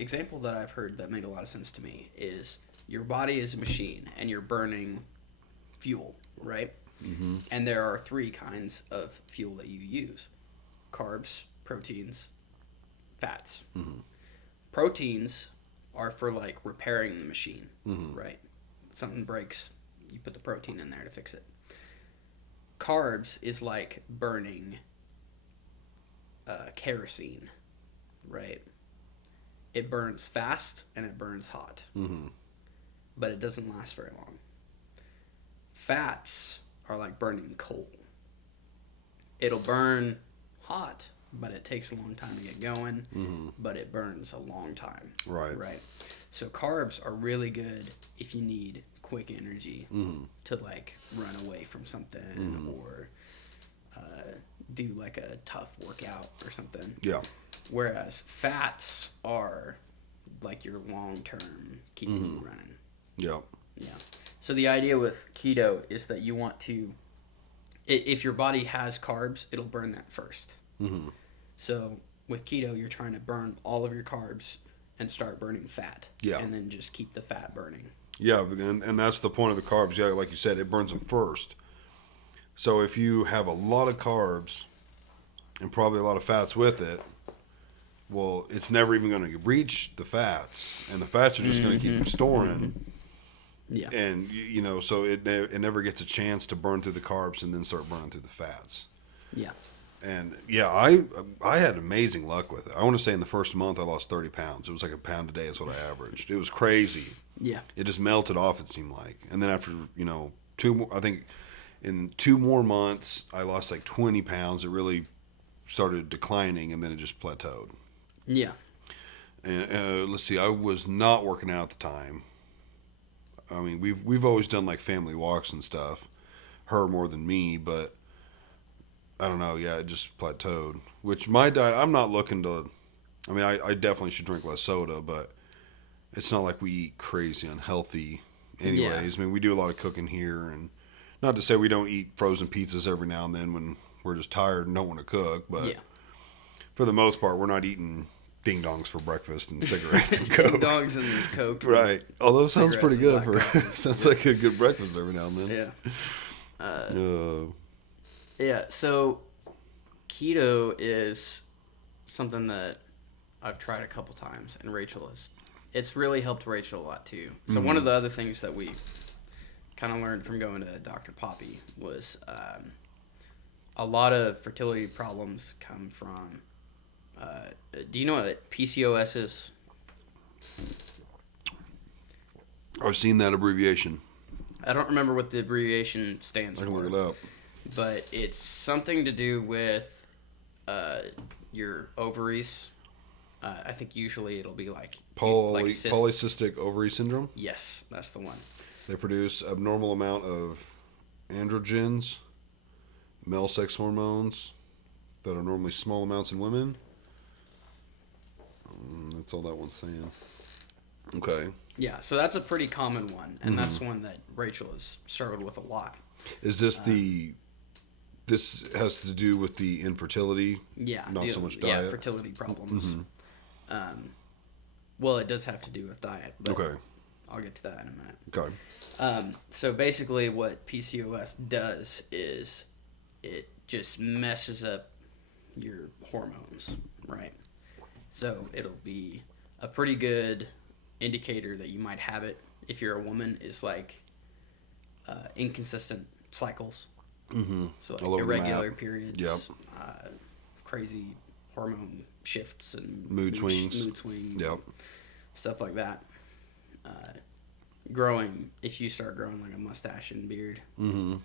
example that I've heard that made a lot of sense to me is your body is a machine and you're burning fuel, right? Mm-hmm. And there are 3 kinds of fuel that you use: carbs, proteins, fats. Mm-hmm. Proteins are for like repairing the machine, right? Something breaks, you put the protein in there to fix it. Carbs is like burning kerosene, right? It burns fast and it burns hot, but it doesn't last very long. Fats are like burning coal. It'll burn hot, but it takes a long time to get going, but it burns a long time. Right. So carbs are really good if you need quick energy to like run away from something or do like a tough workout or something. Yeah. Whereas fats are like your long term keeping you running. Yeah. Yeah. So the idea with keto is that you want to, if your body has carbs, it'll burn that first. So with keto, you're trying to burn all of your carbs and start burning fat. Yeah. And then just keep the fat burning. Yeah, and that's the point of the carbs. Yeah, like you said, it burns them first. So if you have a lot of carbs and probably a lot of fats with it, well, it's never even going to reach the fats, and the fats are just going to keep storing. Yeah. And so it never gets a chance to burn through the carbs and then start burning through the fats. Yeah. And yeah, I had amazing luck with it. I want to say in the first month I lost 30 pounds. It was like a pound a day is what I averaged. It was crazy. Yeah. It just melted off, it seemed like. And then after, 2 more, I think in 2 more months, I lost like 20 pounds. It really started declining, and then it just plateaued. Yeah. And let's see, I was not working out at the time. I mean, we've always done like family walks and stuff. Her more than me, but I don't know. Yeah, it just plateaued. Which my diet, I'm not looking to. I mean, I definitely should drink less soda, but it's not like we eat crazy unhealthy. Anyways, Yeah. I mean, we do a lot of cooking here, and not to say we don't eat frozen pizzas every now and then when we're just tired and don't want to cook, but for the most part, we're not eating ding dongs for breakfast and cigarettes and coke. Ding dongs and coke. Right. Although it sounds pretty good and black coffee. sounds like a good breakfast every now and then. Yeah. Yeah. So keto is something that I've tried a couple times, and it's really helped Rachel a lot too. So one of the other things that we kind of learned from going to Dr. Poppy was a lot of fertility problems come from. Do you know what PCOS is? I've seen that abbreviation. I don't remember what the abbreviation stands for. I can look it up. But it's something to do with your ovaries I think usually it'll be like cysts. Polycystic ovary syndrome. Yes, that's the one. They produce abnormal amount of androgens, male sex hormones that are normally small amounts in women. That's all that one's saying. Okay. Yeah, so that's a pretty common one, and that's one that Rachel has struggled with a lot. Is this this has to do with the infertility? Yeah. Not so much diet? Yeah, fertility problems. Well, it does have to do with diet. But Okay. I'll get to that in a minute. Okay. So basically what PCOS does is it just messes up your hormones, right? So it'll be a pretty good indicator that you might have it if you're a woman is like inconsistent cycles. Mm-hmm. So like irregular periods, Yep. crazy hormone shifts and mood swings, yep, stuff like that. Growing, if you start growing like a mustache and beard, mm-hmm.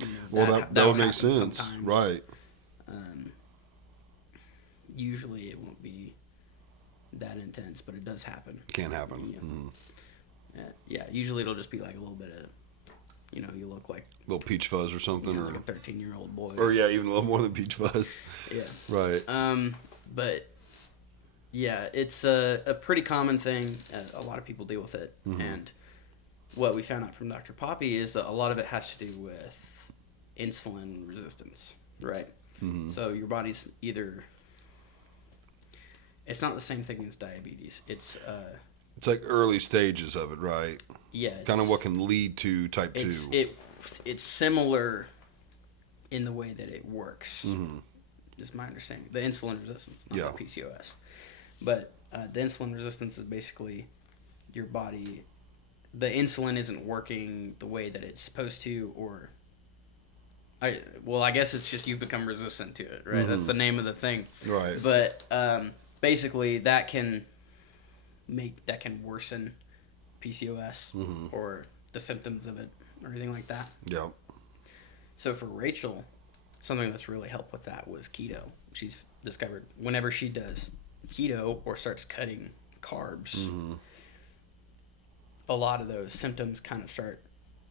You know, well, that would make sense, sometimes. Right? Usually, it won't be that intense, but it does happen. Can happen. Yeah. Mm-hmm. Yeah, usually it'll just be like a little bit of, you look like little peach fuzz or something, or like a 13-year-old boy, or yeah, even a little more than peach fuzz. Yeah. Right. But yeah, it's a pretty common thing. A lot of people deal with it, and what we found out from Dr. Poppy is that a lot of it has to do with insulin resistance, right? Mm-hmm. So your body's either, it's not the same thing as diabetes. It's like early stages of it, right? Yeah. Kind of what can lead to type 2. It's similar in the way that it works. Mm-hmm. Is my understanding. The insulin resistance, not the PCOS. But the insulin resistance is basically your body, the insulin isn't working the way that it's supposed to, or I guess it's just you become resistant to it, right? That's the name of the thing. Right. But basically that can worsen PCOS or the symptoms of it or anything like that. Yeah. So for Rachel, something that's really helped with that was keto. She's discovered whenever she does keto or starts cutting carbs, a lot of those symptoms kind of start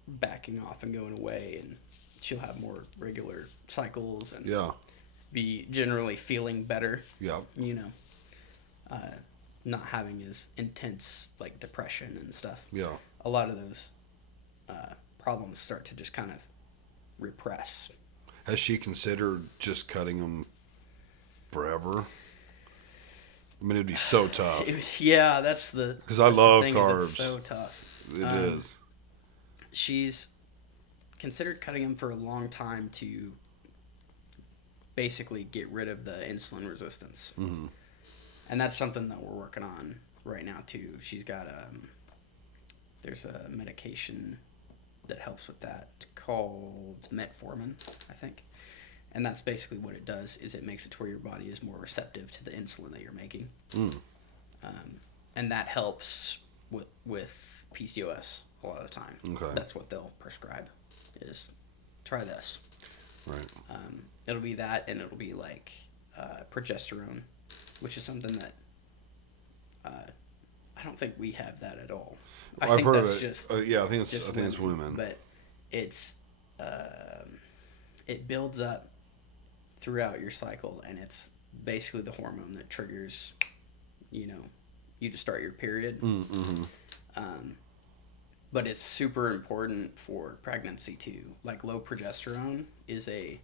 backing off and going away, and she'll have more regular cycles and be generally feeling better. Yeah. Not having as intense like depression and stuff. Yeah. A lot of those problems start to just kind of repress. Has she considered just cutting them forever? I mean, it'd be so tough. Yeah, that's the... Because I love carbs. It's so tough. It is. She's considered cutting them for a long time to basically get rid of the insulin resistance. Mm-hmm. And that's something that we're working on right now, too. She's got there's a medication that helps with that called metformin, I think. And that's basically what it does, is it makes it to where your body is more receptive to the insulin that you're making. And that helps with PCOS a lot of the time. Okay. That's what they'll prescribe, is try this. Right. It'll be that, and it'll be like progesterone, which is something that I don't think we have that at all. I've heard of it. I think it's women. But it's it builds up throughout your cycle, and it's basically the hormone that triggers, you to start your period. Mm-hmm. But it's super important for pregnancy too. Like low progesterone is a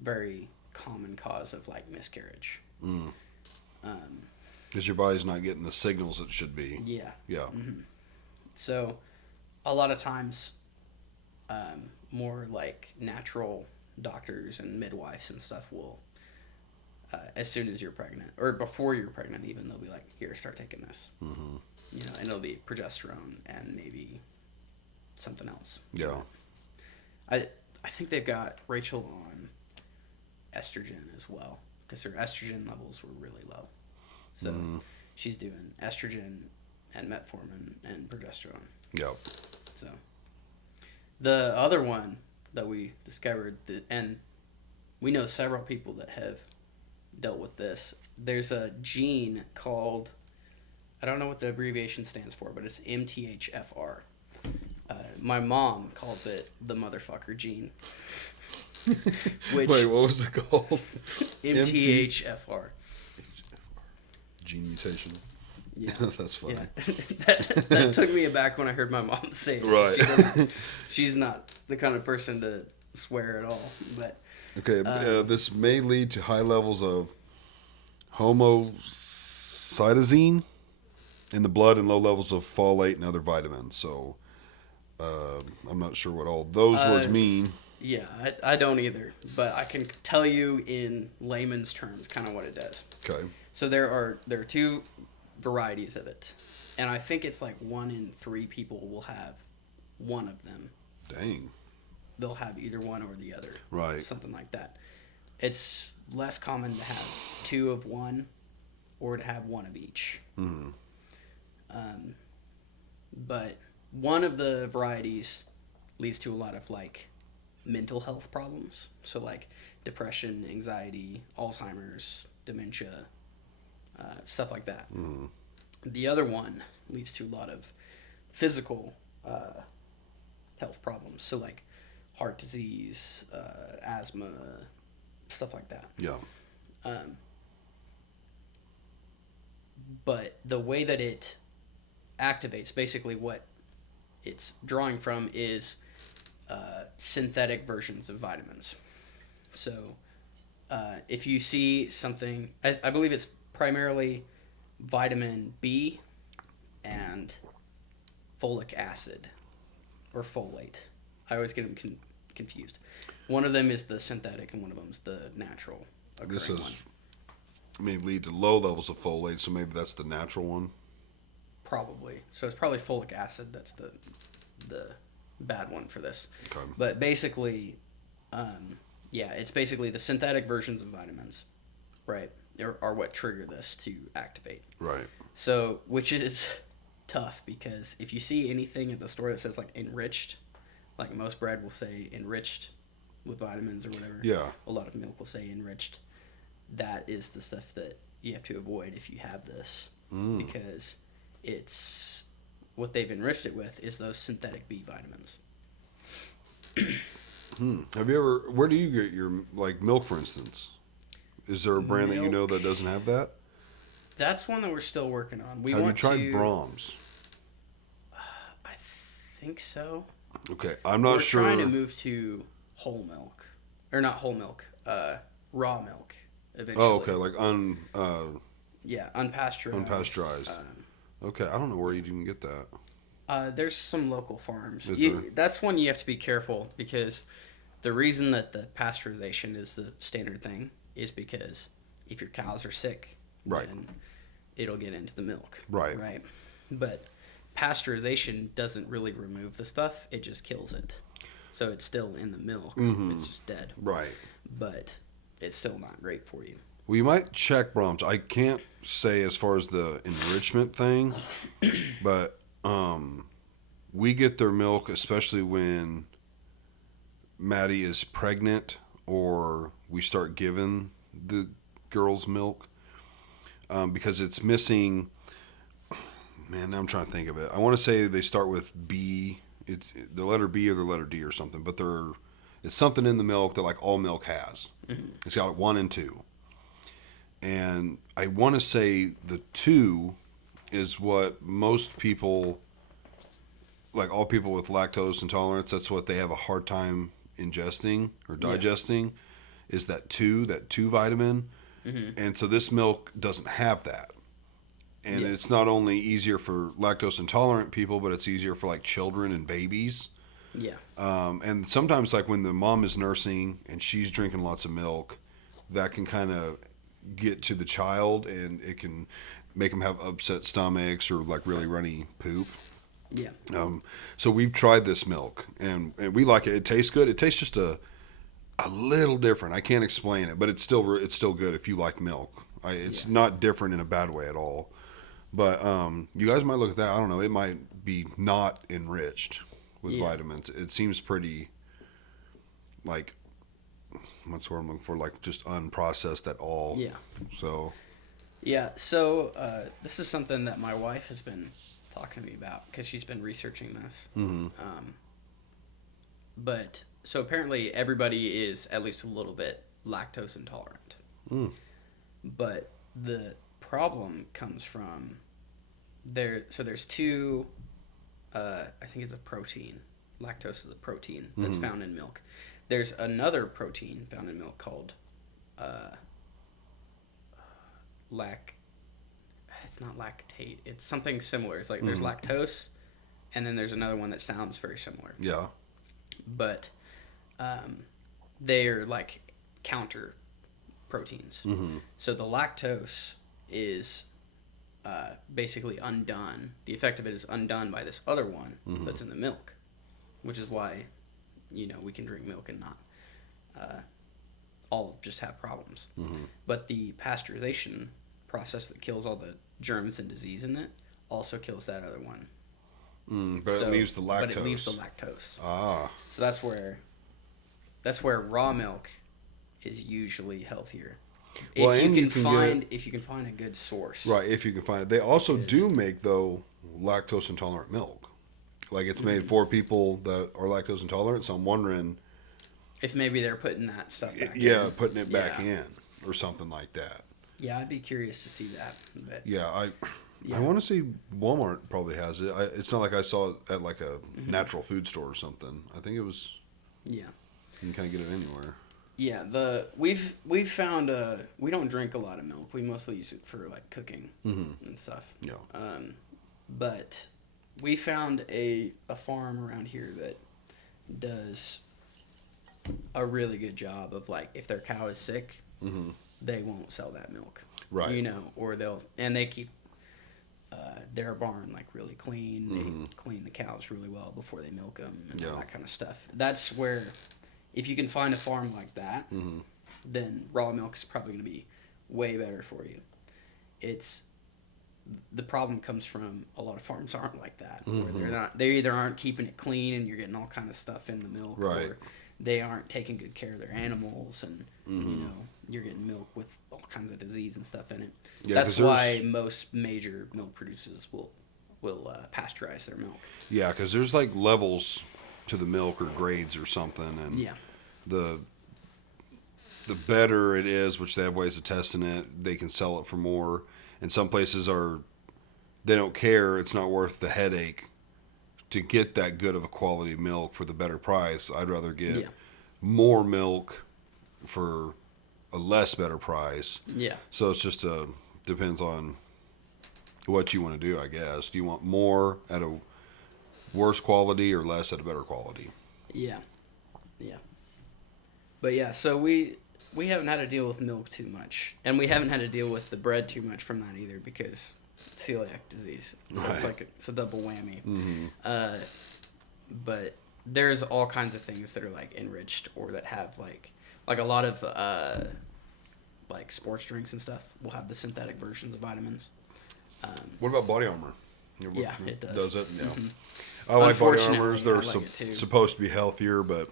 very common cause of like miscarriage. Because your body's not getting the signals it should be. Yeah. Yeah. Mm-hmm. So a lot of times more like natural doctors and midwives and stuff will, as soon as you're pregnant or before you're pregnant even, they'll be like, here, start taking this. Mm-hmm. And it'll be progesterone and maybe something else. Yeah. I think they've got Rachel on estrogen as well, because her estrogen levels were really low. So she's doing estrogen and metformin and progesterone. Yep. So the other one that we discovered, and we know several people that have dealt with this. There's a gene called, I don't know what the abbreviation stands for, but it's MTHFR. My mom calls it the motherfucker gene. Wait, what was it called? MTHFR. Gene mutation. Yeah. That's funny. Yeah. that took me aback when I heard my mom say it. Right. She's not the kind of person to swear at all. But okay, this may lead to high levels of homocytosine in the blood and low levels of folate and other vitamins. So I'm not sure what all those words mean. Yeah, I don't either. But I can tell you in layman's terms kind of what it does. Okay. So there are 2 varieties of it. And I think it's like 1 in 3 people will have one of them. Dang. They'll have either one or the other. Right. Something like that. It's less common to have 2 of one or to have 1 of each. Mm-hmm. But one of the varieties leads to a lot of like mental health problems. So like depression, anxiety, Alzheimer's, dementia, stuff like that. Mm-hmm. The other one leads to a lot of physical health problems. So like heart disease, asthma, stuff like that. Yeah. But the way that it activates, basically what it's drawing from is synthetic versions of vitamins. So if you see something, I believe it's primarily vitamin B and folic acid or folate. I always get them confused. One of them is the synthetic and one of them is the natural. This one. may lead to low levels of folate, so maybe that's the natural one. Probably. So it's probably folic acid that's the bad one for this. Okay. But basically, it's basically the synthetic versions of vitamins, right, are what trigger this to activate. Right. So, which is tough because if you see anything at the store that says like enriched, like most bread will say enriched with vitamins or whatever. Yeah. A lot of milk will say enriched. That is the stuff that you have to avoid if you have this because it's what they've enriched it with is those synthetic B vitamins. Have you ever? Where do you get your like milk, for instance? Is there a brand that you know that doesn't have that? That's one that we're still working on. Have you tried Brahms? I think so. Okay, I'm not sure. We're trying to move to whole milk, or not whole milk, raw milk. Eventually. Oh, okay, like unpasteurized. Unpasteurized. Okay, I don't know where you'd even get that. There's some local farms. Is there? That's one you have to be careful because the reason that the pasteurization is the standard thing is because if your cows are sick, right, then it'll get into the milk. Right. Right. But pasteurization doesn't really remove the stuff; it just kills it. So it's still in the milk. Mm-hmm. It's just dead. Right. But it's still not great for you. Well, you might check Brahms. I can't say as far as the enrichment thing, but we get their milk, especially when Maddie is pregnant or we start giving the girls milk, because it's missing. Man, now I'm trying to think of it. I want to say they start with B. It's the letter B or the letter D or something, but it's something in the milk that like all milk has. Mm-hmm. It's got 1 and 2. And I want to say the 2 is what most people, like all people with lactose intolerance, that's what they have a hard time ingesting or digesting, is that 2 vitamin. Mm-hmm. And so this milk doesn't have that. And it's not only easier for lactose intolerant people, but it's easier for like children and babies. Yeah. And sometimes like when the mom is nursing and she's drinking lots of milk, that can kind of get to the child and it can make them have upset stomachs or like really runny poop. Yeah. So we've tried this milk and we like it. It tastes good. It tastes just a little different. I can't explain it, but it's still good if you like milk. It's not different in a bad way at all. But you guys might look at that. I don't know. It might be not enriched with vitamins. It seems pretty like what's the word I'm looking for? Like just unprocessed at all. Yeah. So. Yeah. So this is something that my wife has been talking to me about because she's been researching this. Mm-hmm. But so apparently everybody is at least a little bit lactose intolerant. Mm. But the problem comes from there. So there's two. I think it's a protein. Lactose is a protein that's found in milk. There's another protein found in milk called It's not lactate. It's something similar. It's like there's lactose, and then there's another one that sounds very similar. Yeah. But they're like counter proteins. Mm-hmm. So the lactose is basically undone. The effect of it is undone by this other one that's in the milk, which is why, we can drink milk and not all just have problems. Mm-hmm. But the pasteurization process that kills all the germs and disease in it also kills that other one. But it leaves the lactose. But it leaves the lactose. Ah. So that's where raw milk is usually healthier. Well, if you can find a good source. Right, if you can find it. They also do make, though, lactose intolerant milk. Like it's made for people that are lactose intolerant, so I'm wondering if maybe they're putting that stuff back in. Yeah, putting it back in or something like that. Yeah, I'd be curious to see that. But yeah, I want to see Walmart probably has it. It's not like I saw it at like a natural food store or something. I think it was. Yeah. You can kind of get it anywhere. Yeah, we've found we don't drink a lot of milk. We mostly use it for like cooking and stuff. Yeah. But we found a farm around here that does a really good job of like if their cow is sick, they won't sell that milk. Right. Or they keep their barn like really clean. They clean the cows really well before they milk them and all that kind of stuff. That's where, if you can find a farm like that, then raw milk is probably going to be way better for you. The problem comes from a lot of farms aren't like that. Where they either aren't keeping it clean and you're getting all kind of stuff in the milk, right. or they aren't taking good care of their animals, and you're getting milk with all kinds of disease and stuff in it. Yeah, that's why most major milk producers will pasteurize their milk. Yeah, because there's like levels to the milk or grades or something, and the better it is, which they have ways of testing it, they can sell it for more. And some places they don't care. It's not worth the headache to get that good of a quality milk for the better price. I'd rather get more milk for a less better price. Yeah. So it's just depends on what you want to do, I guess. Do you want more at a worse quality or less at a better quality? Yeah. Yeah. But yeah, so we haven't had to deal with milk too much, and we haven't had to deal with the bread too much from that either because celiac disease. So right. It's a double whammy. But there's all kinds of things that are like enriched or that have like a lot of like sports drinks and stuff will have the synthetic versions of vitamins. What about Body Armor? Yeah, it does. Does it? Yeah. I like Body Armors. They're supposed to be healthier, but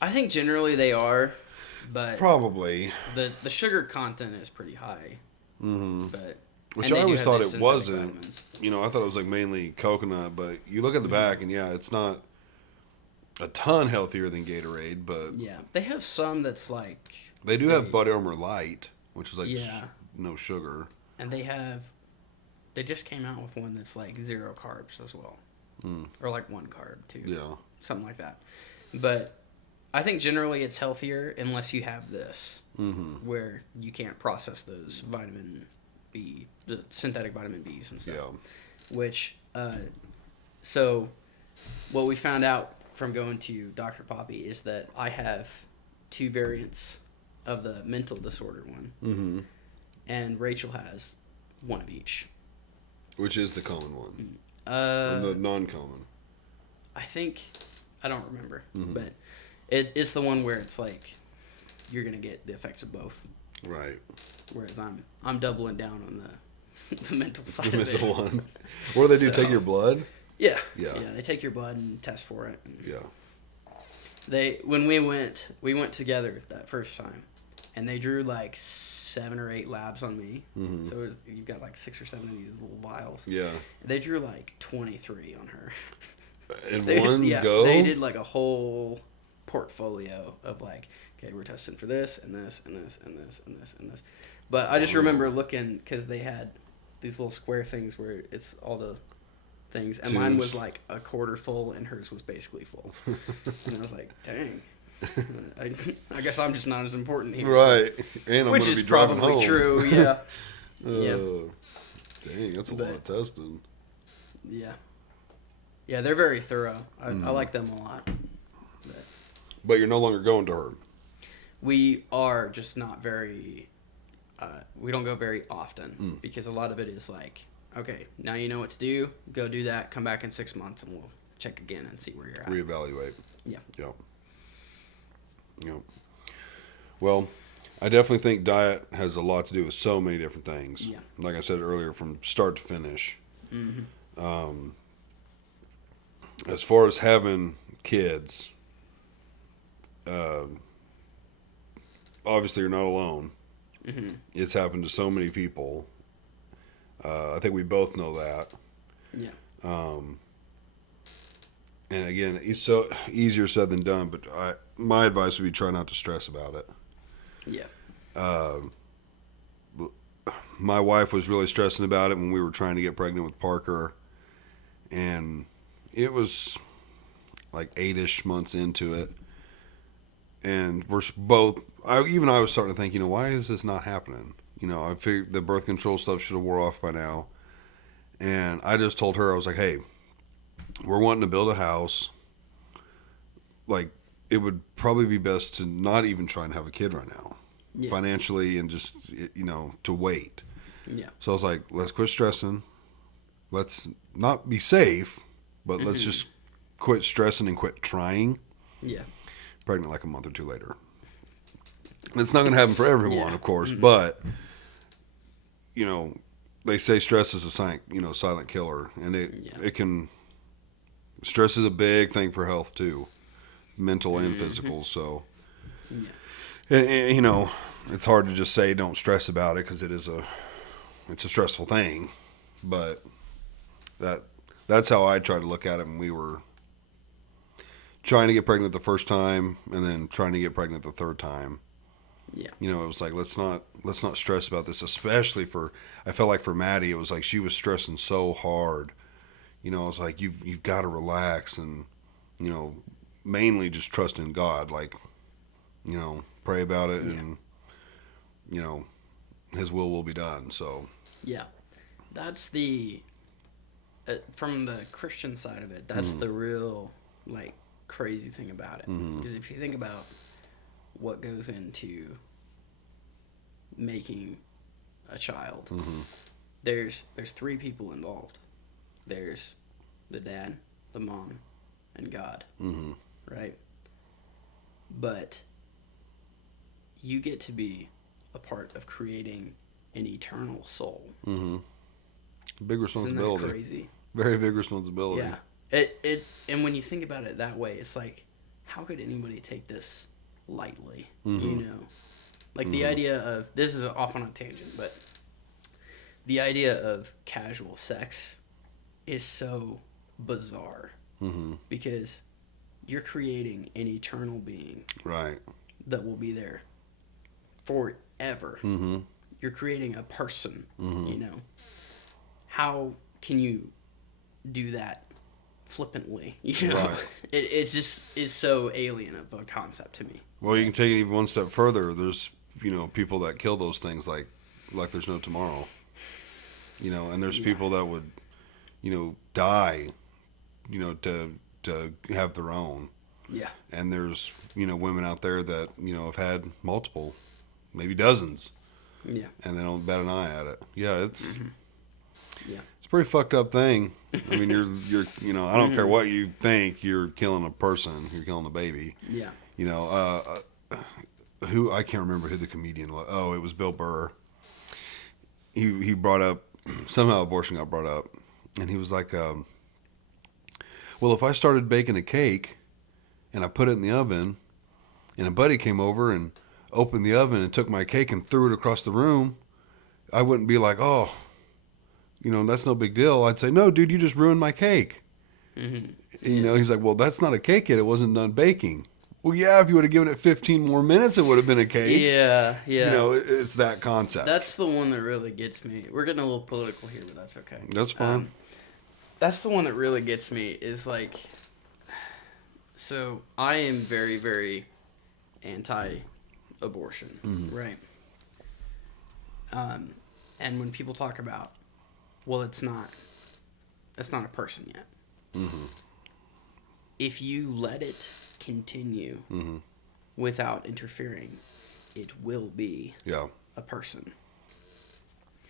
I think generally they are. But probably the sugar content is pretty high. But which I always thought it wasn't. Vitamins. I thought it was like mainly coconut, but you look at the back and it's not a ton healthier than Gatorade, but yeah, they have some that's like they have Body Armor Light, which is like no sugar, and they just came out with one that's like 0 carbs as well, or like 1 carb too, something like that. But I think generally it's healthier unless you have this, where you can't process those vitamin B, the synthetic vitamin Bs and stuff. Yeah. Which, so what we found out from going to Dr. Poppy is that I have 2 variants of the mental disorder one, and Rachel has 1 of each. Which is the common one? Or the non-common? I don't remember, but it's the one where it's like you're gonna get the effects of both. Right. Whereas I'm doubling down on the mental side of it. The mental one. What do they do? Take your blood? Yeah. Yeah. They take your blood and test for it. when we went together that first time, and they drew like 7 or 8 labs on me. Mm-hmm. So you've got like 6 or 7 of these little vials. Yeah. They drew like 23 on her. In one go? They did like a whole portfolio of like, okay, we're testing for this and this and this and this and this and this. But I just remember looking, because they had these little square things where it's all the things, and mine was like a quarter full and hers was basically full. And I was like, dang. I guess I'm just not as important here. Right. And I'm which gonna is be driving probably home. true, yeah. Yeah. Dang, that's a lot of testing. Yeah. Yeah, they're very thorough. I like them a lot. But you're no longer going to her. We are just not very... we don't go very often because a lot of it is like, okay, now you know what to do. Go do that. Come back in 6 months and we'll check again and see where you're at. Reevaluate. Yeah. Yep. Yep. Well, I definitely think diet has a lot to do with so many different things. Yeah. Like I said earlier, from start to finish. Mm-hmm. As far as having kids, obviously you're not alone. Mm-hmm. It's happened to so many people. I think we both know that. Yeah. And again, it's so easier said than done. But my advice would be try not to stress about it. Yeah. My wife was really stressing about it when we were trying to get pregnant with Parker, and it was like 8-ish months into it, and we're both. I was starting to think, why is this not happening? I figured the birth control stuff should have wore off by now, and I just told her, I was like, hey, we're wanting to build a house. Like, it would probably be best to not even try and have a kid right now. Yeah. Financially, and just to wait. Yeah. So I was like, let's quit stressing. Let's not be safe, but let's just quit stressing and quit trying. Yeah. Pregnant like a month or 2 later. It's not going to happen for everyone, of course, Mm-hmm. but they say stress is a silent killer, and it can. Stress is a big thing for health too, mental and physical. So. Yeah. And, it's hard to just say don't stress about it because it's a stressful thing, but that's how I tried to look at it when we were trying to get pregnant the first time and then trying to get pregnant the third time. Yeah. It was like let's not stress about this, especially I felt like for Maddie it was like she was stressing so hard. I was like you've got to relax and mainly just trust in God, like pray about it, and His will be done. So yeah, that's the from the Christian side of it. That's the real like crazy thing about it. Because if you think about what goes into making a child, there's 3 people involved. There's the dad, the mom, and God. Right? But you get to be a part of creating an eternal soul. Big responsibility. Isn't that crazy? Very big responsibility. Yeah. And when you think about it that way, it's like, how could anybody take this lightly? Like the idea of, this is off on a tangent, but the idea of casual sex is so bizarre because you're creating an eternal being, right, that will be there forever. You're creating a person. How can you do that flippantly? Right. It just is so alien of a concept to me. Well, you can take it even one step further. There's people that kill those things like there's no tomorrow. And there's people that would die to have their own. Yeah. And there's women out there that have had multiple, maybe dozens. Yeah. And they don't bat an eye at it. Yeah, it's Yeah. it's a pretty fucked up thing. I mean, you're I don't care what you think, you're killing a person, you're killing a baby. Yeah. Who I can't remember who the comedian was. Oh, it was Bill Burr. He brought up somehow abortion got brought up, and he was like, well, if I started baking a cake and I put it in the oven, and a buddy came over and opened the oven and took my cake and threw it across the room, I wouldn't be like, oh, that's no big deal. I'd say, no, dude, you just ruined my cake. Mm-hmm. He's like, well, that's not a cake yet. It wasn't done baking. Well, yeah, if you would have given it 15 more minutes, it would have been a cake. Yeah. It's that concept. That's the one that really gets me. We're getting a little political here, but that's okay. That's fine. That's the one that really gets me is like, so I am very, very anti-abortion, right? And when people talk about, well, that's not a person yet. Mm-hmm. If you let it continue without interfering, it will be a person.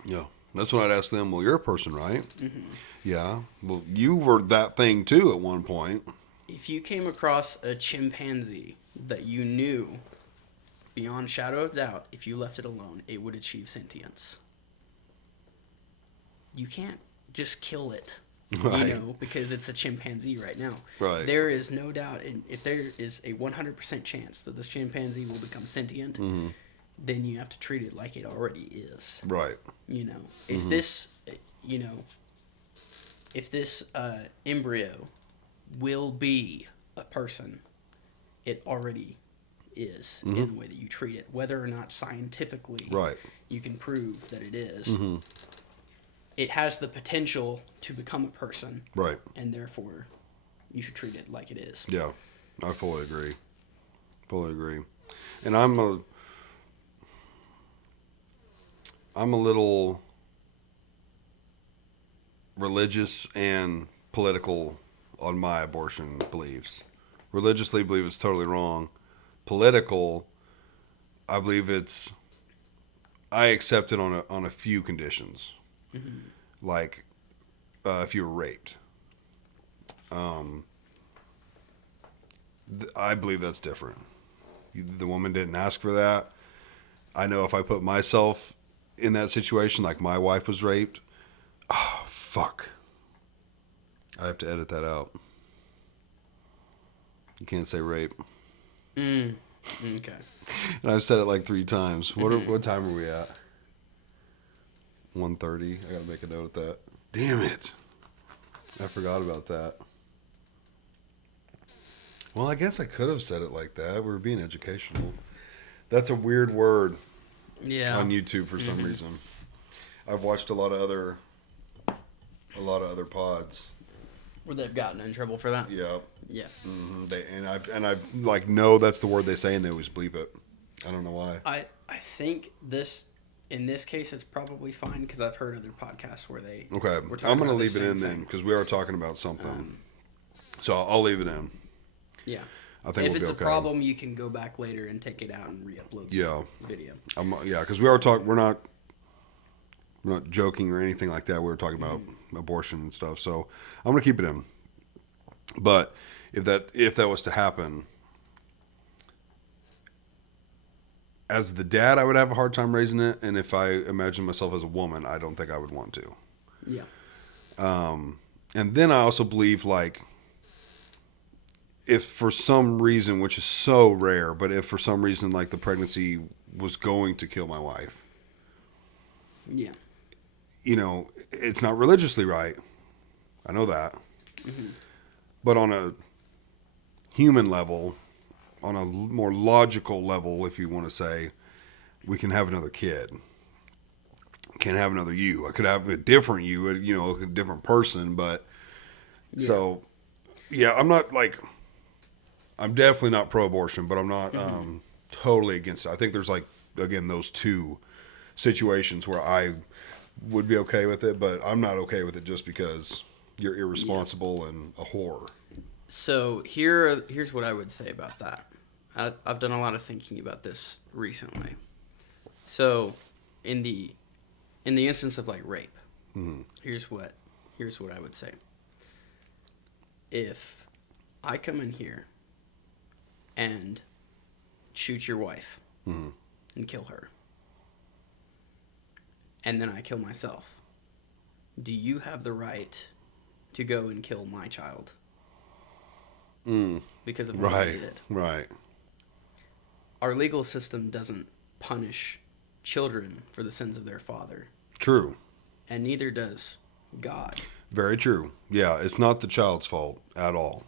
Yeah. That's when I'd ask them, well, you're a person, right? Mm-hmm. Yeah. Well, you were that thing too at one point. If you came across a chimpanzee that you knew beyond shadow of doubt, if you left it alone, it would achieve sentience. You can't just kill it, right. Because it's a chimpanzee right now. Right. There is no doubt, if there is a 100% chance that this chimpanzee will become sentient, then you have to treat it like it already is. Right. If this, if this embryo will be a person, it already is in the way that you treat it. Whether or not scientifically you can prove that it is, it has the potential to become a person. Right. And therefore, you should treat it like it is. Yeah, I fully agree. And I'm a little religious and political on my abortion beliefs. Religiously, believe it's totally wrong. Political, I believe I accept it on a few conditions. Mm-hmm. Like, if you were raped. I believe that's different. The woman didn't ask for that. I know if I put myself in that situation, like my wife was raped, oh, fuck. I have to edit that out. You can't say rape. Okay. And I've said it like 3 times. What time are we at? 1:30. I gotta make a note of that. Damn it. I forgot about that. Well, I guess I could have said it like that. We were being educational. That's a weird word on YouTube for some reason. I've watched a lot of other pods where they've gotten in trouble for that. Yeah. Yeah. Mm-hmm. I like know that's the word they say, and they always bleep it. I don't know why. I think in this case it's probably fine because I've heard other podcasts where they. Okay, I'm going to leave it in then because we are talking about something. So I'll leave it in. Yeah. I think if it's a problem, you can go back later and take it out and re-upload the video. Because we are talking. We're not joking or anything like that. We were talking about abortion and stuff. So I'm going to keep it in. But if that was to happen, as the dad, I would have a hard time raising it. And if I imagine myself as a woman, I don't think I would want to. Yeah. And then I also believe, like, if for some reason, which is so rare, but if for some reason, like, the pregnancy was going to kill my wife. Yeah. It's not religiously right. I know that. Mm-hmm. But on a human level, on a more logical level, if you want to say, we can have another kid. Can't have another you. I could have a different you, a different person, but so, I'm not like, I'm definitely not pro-abortion, but I'm not totally against it. I think there's, like, again, those two situations where I would be okay with it, but I'm not okay with it just because you're irresponsible and a whore. So here's what I would say about that. I've done a lot of thinking about this recently. So in the instance of, like, rape, here's what I would say. If I come in here and shoot your wife and kill her, and then I kill myself, do you have the right to go and kill my child? because of what they Right. did. Right. Our legal system doesn't punish children for the sins of their father, True. and neither does God. Very true. Yeah, it's not the child's fault at all.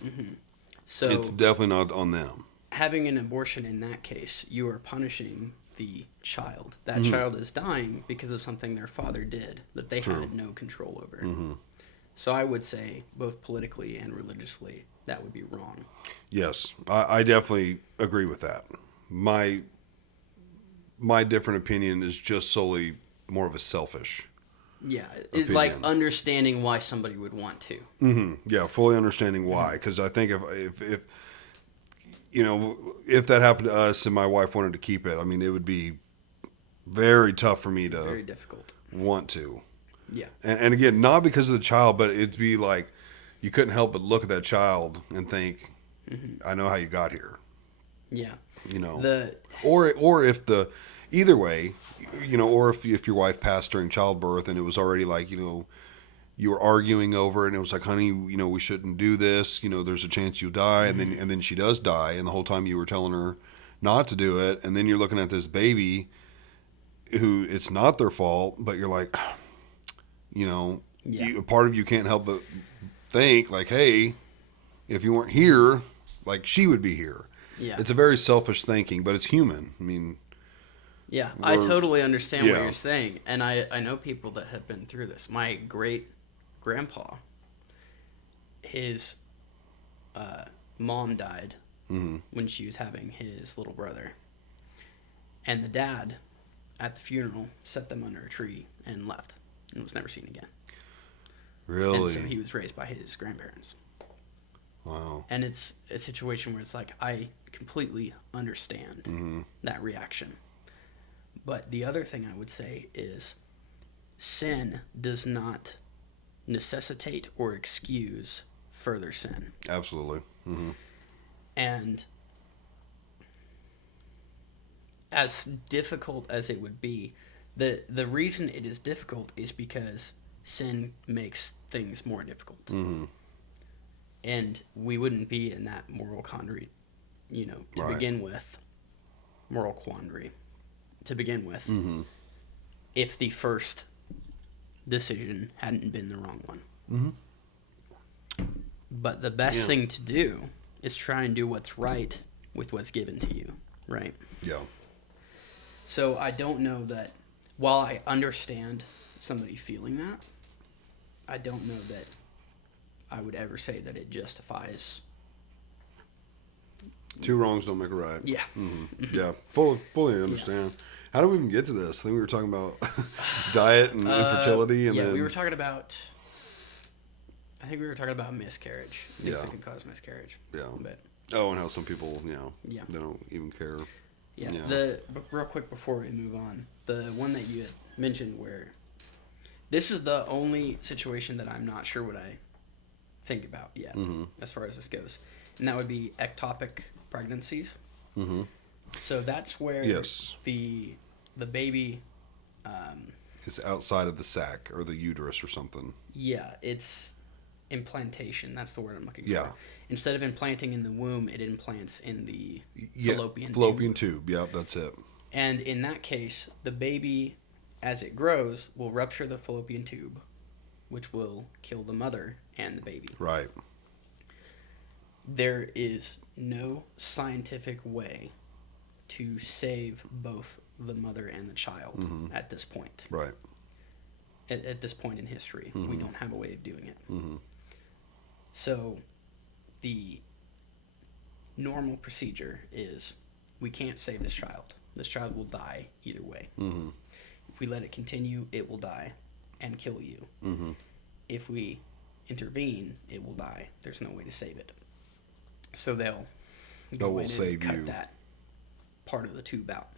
So It's definitely not on them. having an abortion in that case, you are punishing the child. That Mm-hmm. child is dying because of something their father did that they True. had no control over. Mm-hmm. So I would say, both politically and religiously, that would be wrong. Yes, I definitely agree with that. My different opinion is just solely more of a selfish. Yeah, it's like Opinion. understanding why somebody would want to. Yeah, fully understanding why. Because I think if you know, if that happened to us and my wife wanted to keep it, I mean, it would be very tough for me to Very difficult. want to. Yeah. And again, not because of the child, but it'd be like you couldn't help but look at that child and think, I know how you got here. Yeah. You know, The or if the either way, you know, or if your wife passed during childbirth and it was already like, you know, you were arguing over it and it was like, honey, you know, we shouldn't do this, you know, there's a chance you'll die, and then she does die, and the whole time you were telling her not to do it, and then you're looking at this baby who it's not their fault, but you're like, you know, Yeah. a part of you can't help but think like, hey, if you weren't here, like she would be here. Yeah. It's a very selfish thinking, but it's human. I mean, Yeah, I We're- totally understand what yeah. you're saying. And I know people that have been through this. My great grandpa, his mom died when she was having his little brother. And the dad, at the funeral, set them under a tree and left and was never seen again. really, And so he was raised by his grandparents. wow. And it's a situation where it's like, I completely understand that reaction. But the other thing I would say is sin does not necessitate or excuse further sin. Absolutely. And as difficult as it would be, the reason it is difficult is because sin makes things more difficult. And we wouldn't be in that moral quandary, you know, to Right. begin with. Moral quandary. To begin with, if the first decision hadn't been the wrong one. But the best Yeah. thing to do is try and do what's right with what's given to you, right? Yeah. So I don't know that, while I understand somebody feeling that, I don't know that I would ever say that it justifies. Two wrongs don't make a right. Yeah. Yeah. Fully understand. How did we even get to this? I think we were talking about diet and infertility, and yeah, then we were talking about. I think we were talking about miscarriage. Things Yeah. that can cause miscarriage. yeah. But Oh, and how some people, you know, Yeah. they don't even care. yeah, Yeah. real quick before we move on, the one that you had mentioned where this is the only situation that I'm not sure what I think about yet as far as this goes, and that would be ectopic pregnancies. So that's where Yes. the baby. It's outside of the sac or the uterus or something. Yeah, it's implantation. That's the word I'm looking Yeah. for. Instead of implanting in the womb, it implants in the Yeah. fallopian tube. tube. Yeah, that's it. And in that case, the baby, as it grows, will rupture the fallopian tube, which will kill the mother and the baby. Right. There is no scientific way to save both the mother and the child at this point. Right. At this point in history, we don't have a way of doing it. So the normal procedure is we can't save this child. This child will die either way. If we let it continue, it will die and kill you. If we intervene, it will die. There's no way to save it. So they'll go will in save and cut you. that part of the tube out.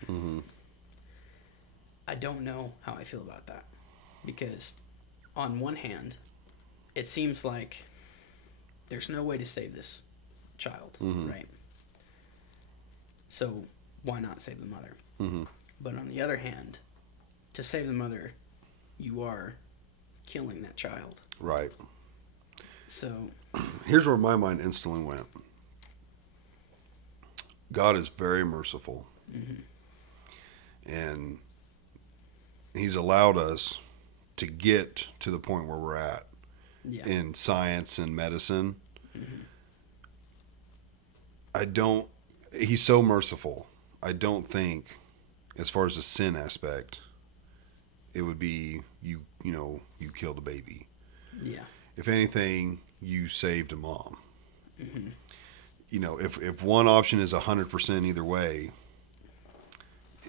I don't know how I feel about that. Because on one hand, it seems like there's no way to save this child, right? So why not save the mother? But on the other hand, to save the mother, you are killing that child. Right. So Here's where my mind instantly went. God is very merciful, Mm-hmm. and He's allowed us to get to the point where we're at Yeah. in science and medicine. Mm-hmm. I don't. He's so merciful. I don't think, as far as the sin aspect, it would be you. You know, you killed a baby. Yeah. If anything, you saved a mom. Mm-hmm. You know, if one option is 100% either way,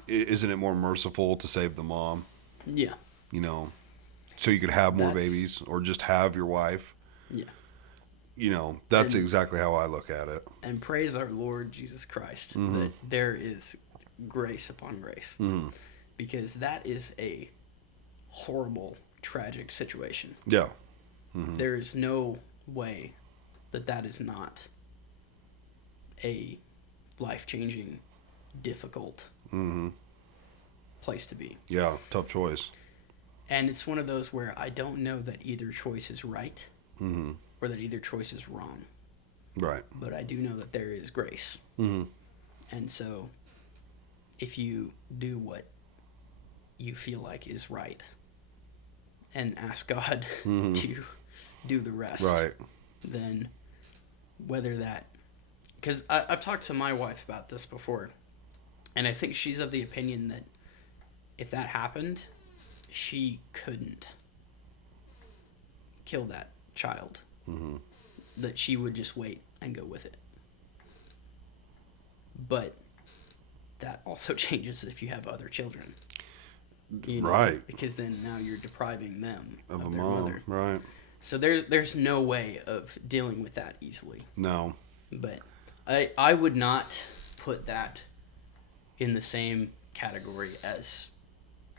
isn't it more merciful to save the mom? Yeah. You know, so you could have more That's- babies or just have your wife. Yeah. You know, that's And- exactly how I look at it. And praise our Lord Jesus Christ Mhm. that there is grace upon grace. Mhm. Because that is a horrible, tragic situation. Yeah. Mhm. There is no way that that is not a life-changing, difficult Mhm. place to be. Yeah. Tough choice. And it's one of those where I don't know that either choice is right Mhm. or that either choice is wrong. Right. But I do know that there is grace. Mhm. And so if you do what you feel like is right and ask God Mhm. to do the rest, Right. then whether that... Because I've talked to my wife about this before, and I think she's of the opinion that if that happened, she couldn't kill that child. Mhm. That she would just wait and go with it. But that also changes if you have other children. You know, Right. Because then now you're depriving them Of a their mom. mother. Right. So there's no way of dealing with that easily. No. But I would not put that in the same category as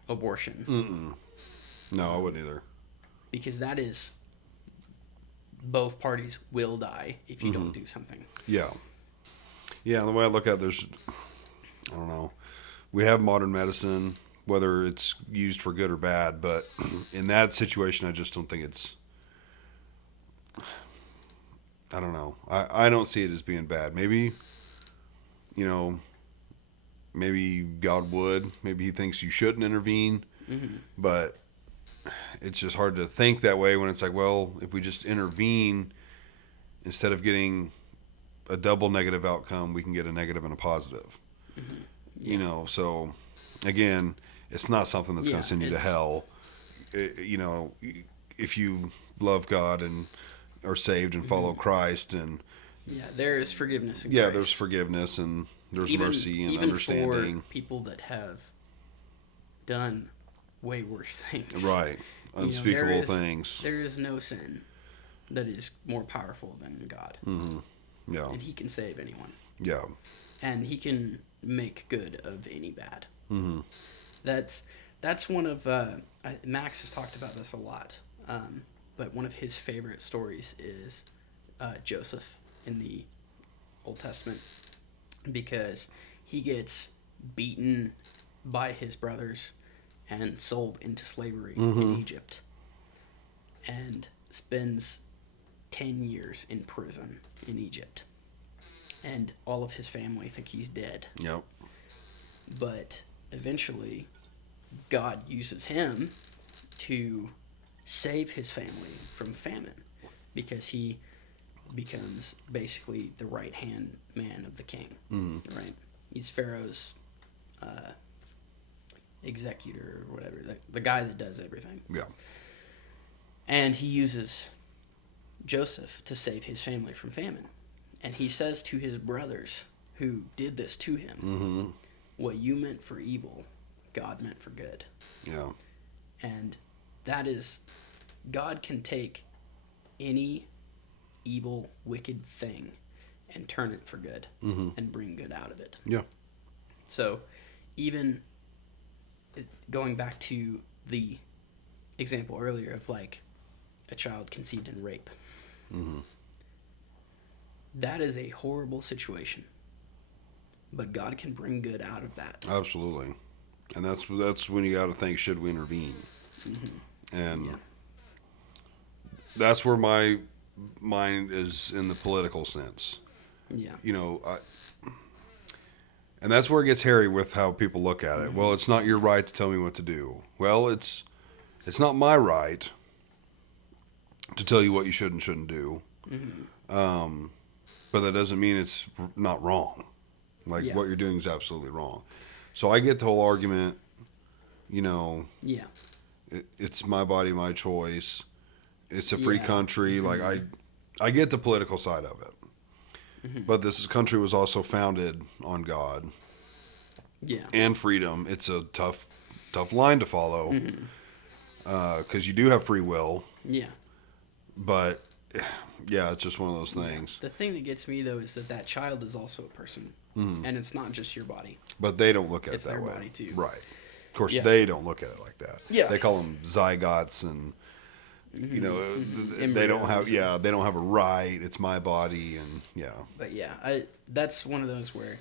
abortion. Mm-mm. No, I wouldn't either. Because that is... both parties will die if you don't do something. Yeah. Yeah, and the way I look at it, there's, I don't know, we have modern medicine, whether it's used for good or bad, but in that situation, I just don't think it's, I don't know. I don't see it as being bad. Maybe, you know, maybe God would. Maybe he thinks you shouldn't intervene, Mm-hmm. but it's just hard to think that way when it's like, well, if we just intervene, instead of getting a double negative outcome, we can get a negative and a positive. Mm-hmm. You know, so again, it's not something that's going to send you to hell. You know, if you love God and are saved and follow Christ, and Yeah, there is forgiveness in yeah, Christ. there's forgiveness and there's even, mercy and even understanding. for people that have done way worse things. Right. You know, Unspeakable things. There is no sin that is more powerful than God. Mm-hmm. Yeah. And he can save anyone. Yeah. And he can make good of any bad. Mm-hmm. That's one of... Max has talked about this a lot. But one of his favorite stories is Joseph in the Old Testament. Because he gets beaten by his brothers and sold into slavery in Egypt, and spends 10 years in prison in Egypt, and all of his family think he's dead. Yep. But eventually God uses him to save his family from famine, because he becomes basically the right-hand man of the king. Mm-hmm. Right? He's Pharaoh's executor or whatever, the guy that does everything. Yeah. And he uses Joseph to save his family from famine. And he says to his brothers who did this to him, Mm-hmm. what you meant for evil, God meant for good. Yeah. And that is, God can take any evil, wicked thing and turn it for good and bring good out of it. Yeah. So even going back to the example earlier of like a child conceived in rape, that is a horrible situation, but God can bring good out of that. Absolutely. And that's when you got to think, should we intervene? And Yeah. that's where my mind is in the political sense. Yeah. You know, And that's where it gets hairy with how people look at it. Well, it's not your right to tell me what to do. Well, it's not my right to tell you what you should and shouldn't do. But that doesn't mean it's not wrong. Like, what you're doing is absolutely wrong. So I get the whole argument, you know, it's my body, my choice. It's a free country. Like, I get the political side of it. But this country was also founded on God and freedom. It's a tough line to follow because you do have free will. But, yeah, it's just one of those things. The thing that gets me, though, is that child is also a person. And it's not just your body. But they don't look at it that their way. Body too. Right. Of course, they don't look at it like that. Yeah. They call them zygotes and... You know, they don't have they don't have a right. It's my body, and But that's one of those where,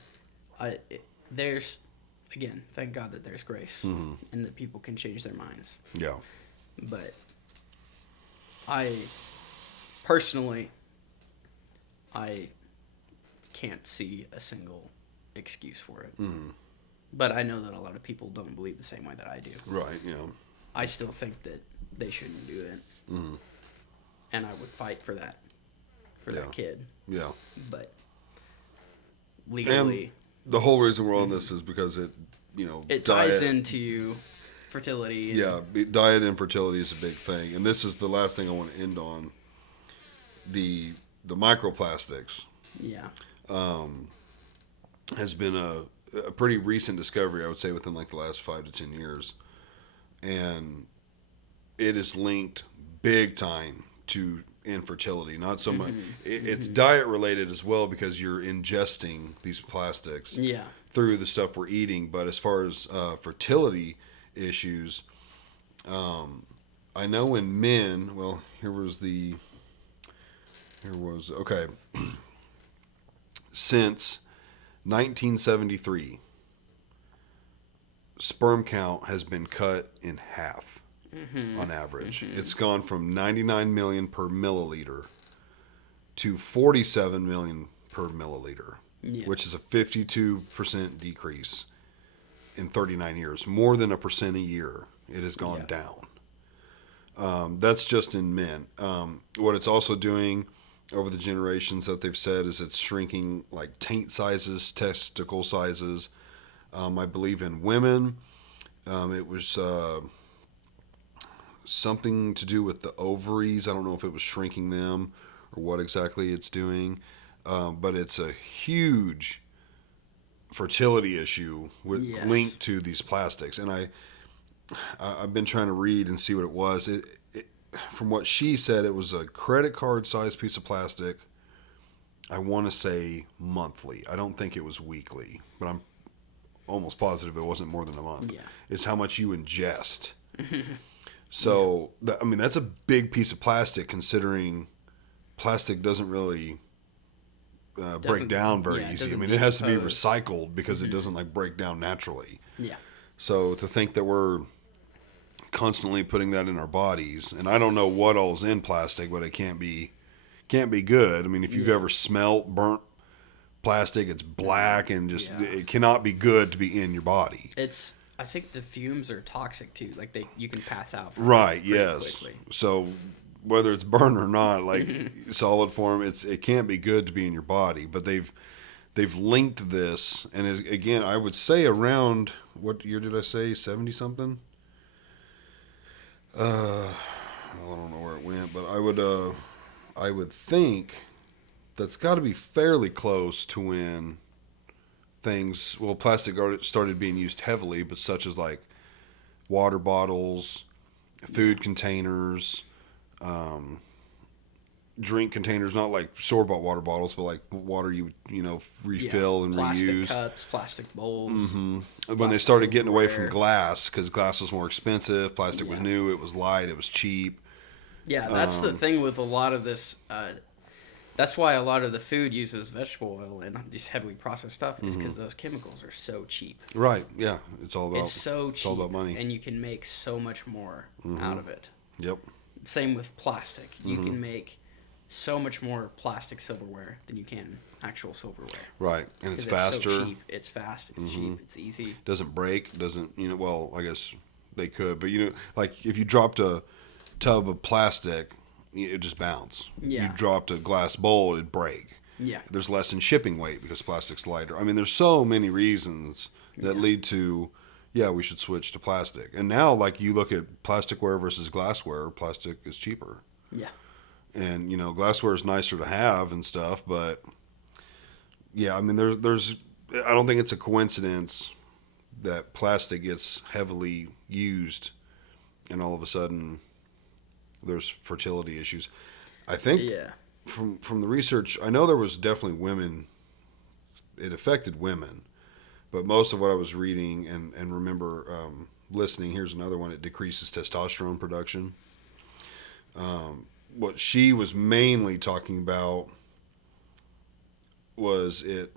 there's, again, thank God that there's grace and that people can change their minds. Yeah. But I personally, I can't see a single excuse for it. But I know that a lot of people don't believe the same way that I do. Right. Yeah. I still think that they shouldn't do it. And I would fight for that kid. Yeah. But legally, and the whole reason we're on this is because it ties into fertility. Diet and fertility is a big thing, and this is the last thing I want to end on. The microplastics. Has been a pretty recent discovery, I would say, within like the last 5 to 10 years, and it is linked big time to infertility. Not so much. It's diet related as well because you're ingesting these plastics through the stuff we're eating. But as far as fertility issues, I know in men. Well, okay. Since 1973, sperm count has been cut in half. On average, it's gone from 99 million per milliliter to 47 million per milliliter, which is a 52% decrease in 39 years. More than 1% a year, it has gone down. That's just in men. What it's also doing over the generations that they've said is it's shrinking like taint sizes, testicle sizes. I believe in women, it was something to do with the ovaries. I don't know if it was shrinking them or what exactly it's doing, but it's a huge fertility issue linked to these plastics. And I've been trying to read and see what it was. It from what she said, it was a credit card sized piece of plastic. I want to say monthly. I don't think it was weekly, but I'm almost positive it wasn't more than a month. It's how much you ingest. So, that's a big piece of plastic considering plastic doesn't really break down very easy. It has to be recycled because it doesn't like break down naturally. So to think that we're constantly putting that in our bodies, and I don't know what all's in plastic, but it can't be good. If you've ever smelt burnt plastic, it's black and just it cannot be good to be in your body. I think the fumes are toxic too. Like you can pass out. Right. Yes. Quickly. So whether it's burnt or not, like solid form, it can't be good to be in your body. But they've linked this, and again, I would say around what year did I say? 70 something. I don't know where it went, but I would think that's got to be fairly close to when plastic started being used heavily, but such as like water bottles, food containers, drink containers, not like store-bought water bottles, but like water you refill and plastic reuse. Plastic cups, plastic bowls. When they started getting away from glass, because glass was more expensive, plastic was new, it was light, it was cheap. Yeah, that's the thing with a lot of this. That's why a lot of the food uses vegetable oil and these heavily processed stuff is because those chemicals are so cheap. Right. Yeah. It's all about. It's so cheap. It's all about money, and you can make so much more out of it. Yep. Same with plastic. You can make so much more plastic silverware than you can actual silverware. Right, and it's 'Cause faster. so cheap. It's fast. It's cheap. It's easy. Doesn't break. Doesn't well, I guess they could, but like if you dropped a tub of plastic, it just bounce. Yeah. You dropped a glass bowl, it'd break. Yeah. There's less in shipping weight because plastic's lighter. I mean, there's so many reasons that lead to, we should switch to plastic. And now, like, you look at plasticware versus glassware, plastic is cheaper. Yeah. And, glassware is nicer to have and stuff, but, I mean, there's I don't think it's a coincidence that plastic gets heavily used and all of a sudden there's fertility issues. I think from the research, I know there was definitely women, it affected women, but most of what I was reading and remember listening, here's another one, it decreases testosterone production. What she was mainly talking about was it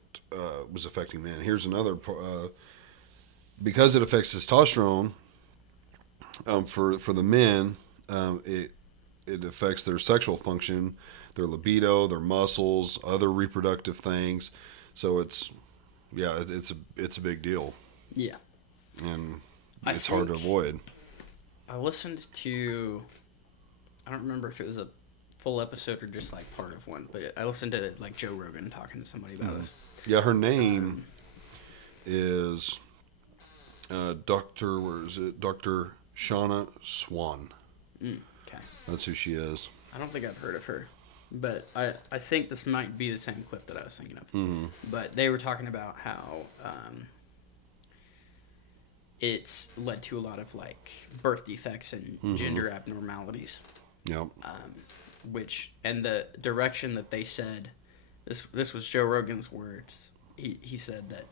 was affecting men. Here's another, because it affects testosterone for the men, it affects their sexual function, their libido, their muscles, other reproductive things. So it's a big deal. Yeah. And it's hard to avoid. I listened to, I don't remember if it was a full episode or just like part of one, but I listened to like Joe Rogan talking to somebody about this. Yeah, her name is Dr. Shauna Swan. Okay. That's who she is. I don't think I've heard of her, but I think this might be the same clip that I was thinking of. Mm-hmm. But they were talking about how it's led to a lot of like birth defects and gender abnormalities. Yep. And the direction that they said, this was Joe Rogan's words. He said that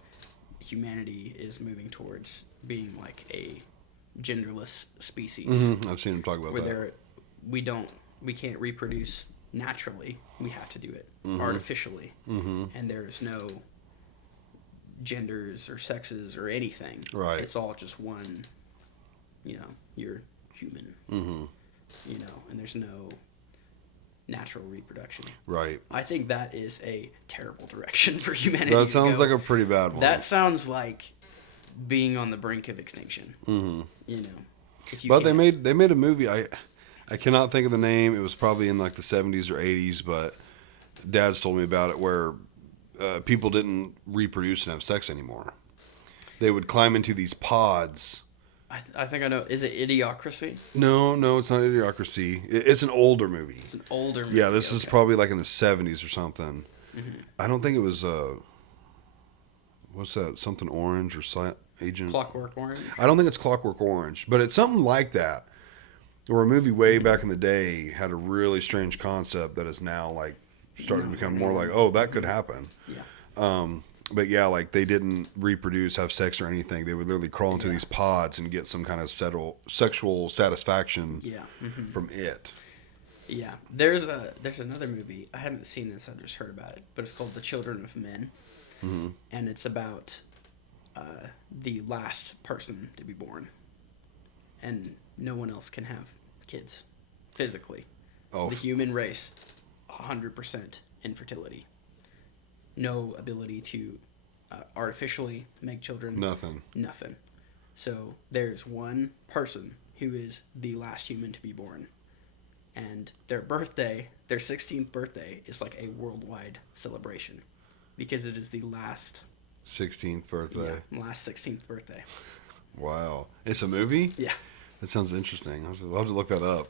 humanity is moving towards being like a genderless species. I've seen him talk about that. Where we can't reproduce naturally. We have to do it artificially. And there is no genders or sexes or anything. Right. It's all just one, you're human. And there's no natural reproduction. Right. I think that is a terrible direction for humanity. That sounds like a pretty bad one. That sounds like being on the brink of extinction. But they made a movie. I cannot think of the name. It was probably in like the 70s or 80s, but Dad's told me about it, where people didn't reproduce and have sex anymore. They would climb into these pods. I think I know. Is it Idiocracy? No, it's not Idiocracy. It's an older movie. It's an older movie. Yeah, this is probably like in the 70s or something. I don't think it was, what's that? Something Orange or Agent? Clockwork Orange? I don't think it's Clockwork Orange, but it's something like that. Where a movie way back in the day had a really strange concept that is now like starting to become more like, oh, that could happen. Yeah. But yeah, like they didn't reproduce, have sex or anything. They would literally crawl into these pods and get some kind of sexual satisfaction from it. Yeah. There's another movie. I haven't seen this. I've just heard about it. But it's called The Children of Men. And it's about the last person to be born. And no one else can have kids physically. The human race, 100% infertility. No ability to artificially make children. Nothing. So there's one person who is the last human to be born. And their birthday, their 16th birthday, is like a worldwide celebration. Because it is the last... 16th birthday. Yeah, last 16th birthday. Wow. It's a movie? Yeah. That sounds interesting. I'll have to look that up.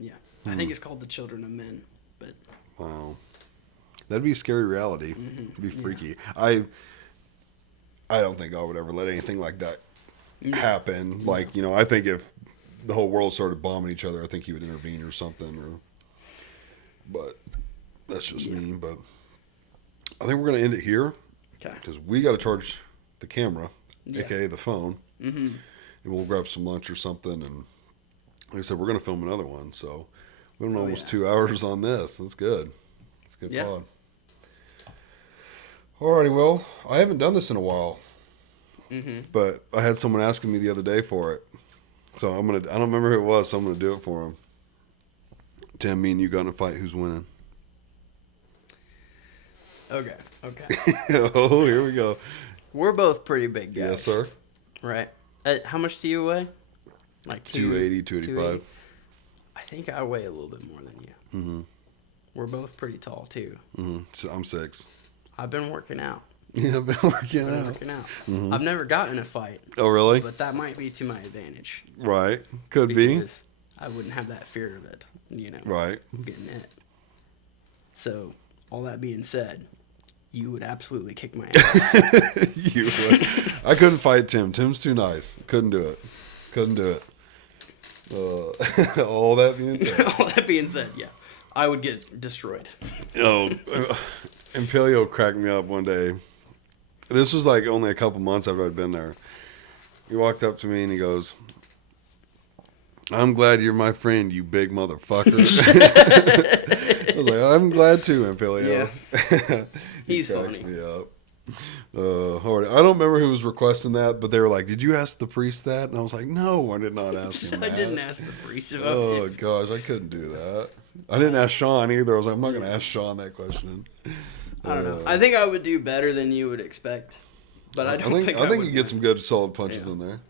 Yeah. I think it's called The Children of Men. But wow. That'd be a scary reality. It'd be freaky. I don't think I would ever let anything like that happen. Like, I think if the whole world started bombing each other, I think he would intervene or something. But that's just me. But I think we're going to end it here. Okay. Because we got to charge the camera, a.k.a. the phone. And we'll grab some lunch or something. And like I said, we're going to film another one. So we've been almost 2 hours on this. That's good. It's a good pod. Alrighty, well, I haven't done this in a while. But I had someone asking me the other day for it. So I don't remember who it was, so I'm going to do it for him. Tim, me and you got in a fight. Who's winning? Okay. Oh, here we go. We're both pretty big guys. Yes, sir. Right. How much do you weigh? Like 280, 285. I think I weigh a little bit more than you. Mm-hmm. We're both pretty tall too. Mm-hmm. So I'm 6. I've been working out. Yeah, I've been working out. Mm-hmm. I've never gotten in a fight. Oh, really? But that might be to my advantage. Right. Could be. Because I wouldn't have that fear of it, Right. Getting hit. So, all that being said, you would absolutely kick my ass. You would. I couldn't fight Tim. Tim's too nice. Couldn't do it. All that being said. Yeah. I would get destroyed. Oh, Impelio cracked me up one day. This was like only a couple months after I'd been there. He walked up to me and he goes, "I'm glad you're my friend, you big motherfucker." I was like, "I'm glad too, Impelio." Yeah. He's cracks funny. me up. Hard. I don't remember who was requesting that, but they were like, "Did you ask the priest that?" And I was like, "No, I did not ask him that." I didn't ask the priest about Oh gosh, I couldn't do that. I didn't ask Sean either. I was like, I'm not going to ask Sean that question. I don't know. I think I would do better than you would expect, but I don't think I think would you get some good solid punches Yeah. in there.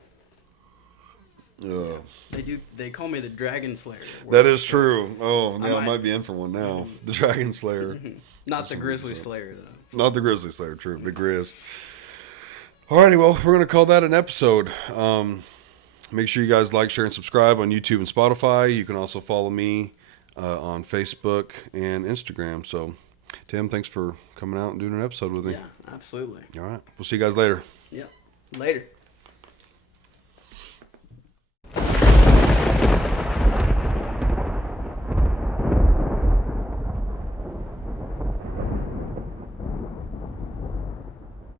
They do. They call me the Dragon Slayer. That is true. Oh, yeah, I might- might be in for one now. The Dragon Slayer. Not the Grizzly Slayer though. Not the Grizzly Slayer, true. Big Grizz. Alrighty, well, we're going to call that an episode. Make sure you guys like, share, and subscribe on YouTube and Spotify. You can also follow me on Facebook and Instagram. So, Tim, thanks for coming out and doing an episode with me. Yeah, absolutely. All right. We'll see you guys later. Yeah. Later.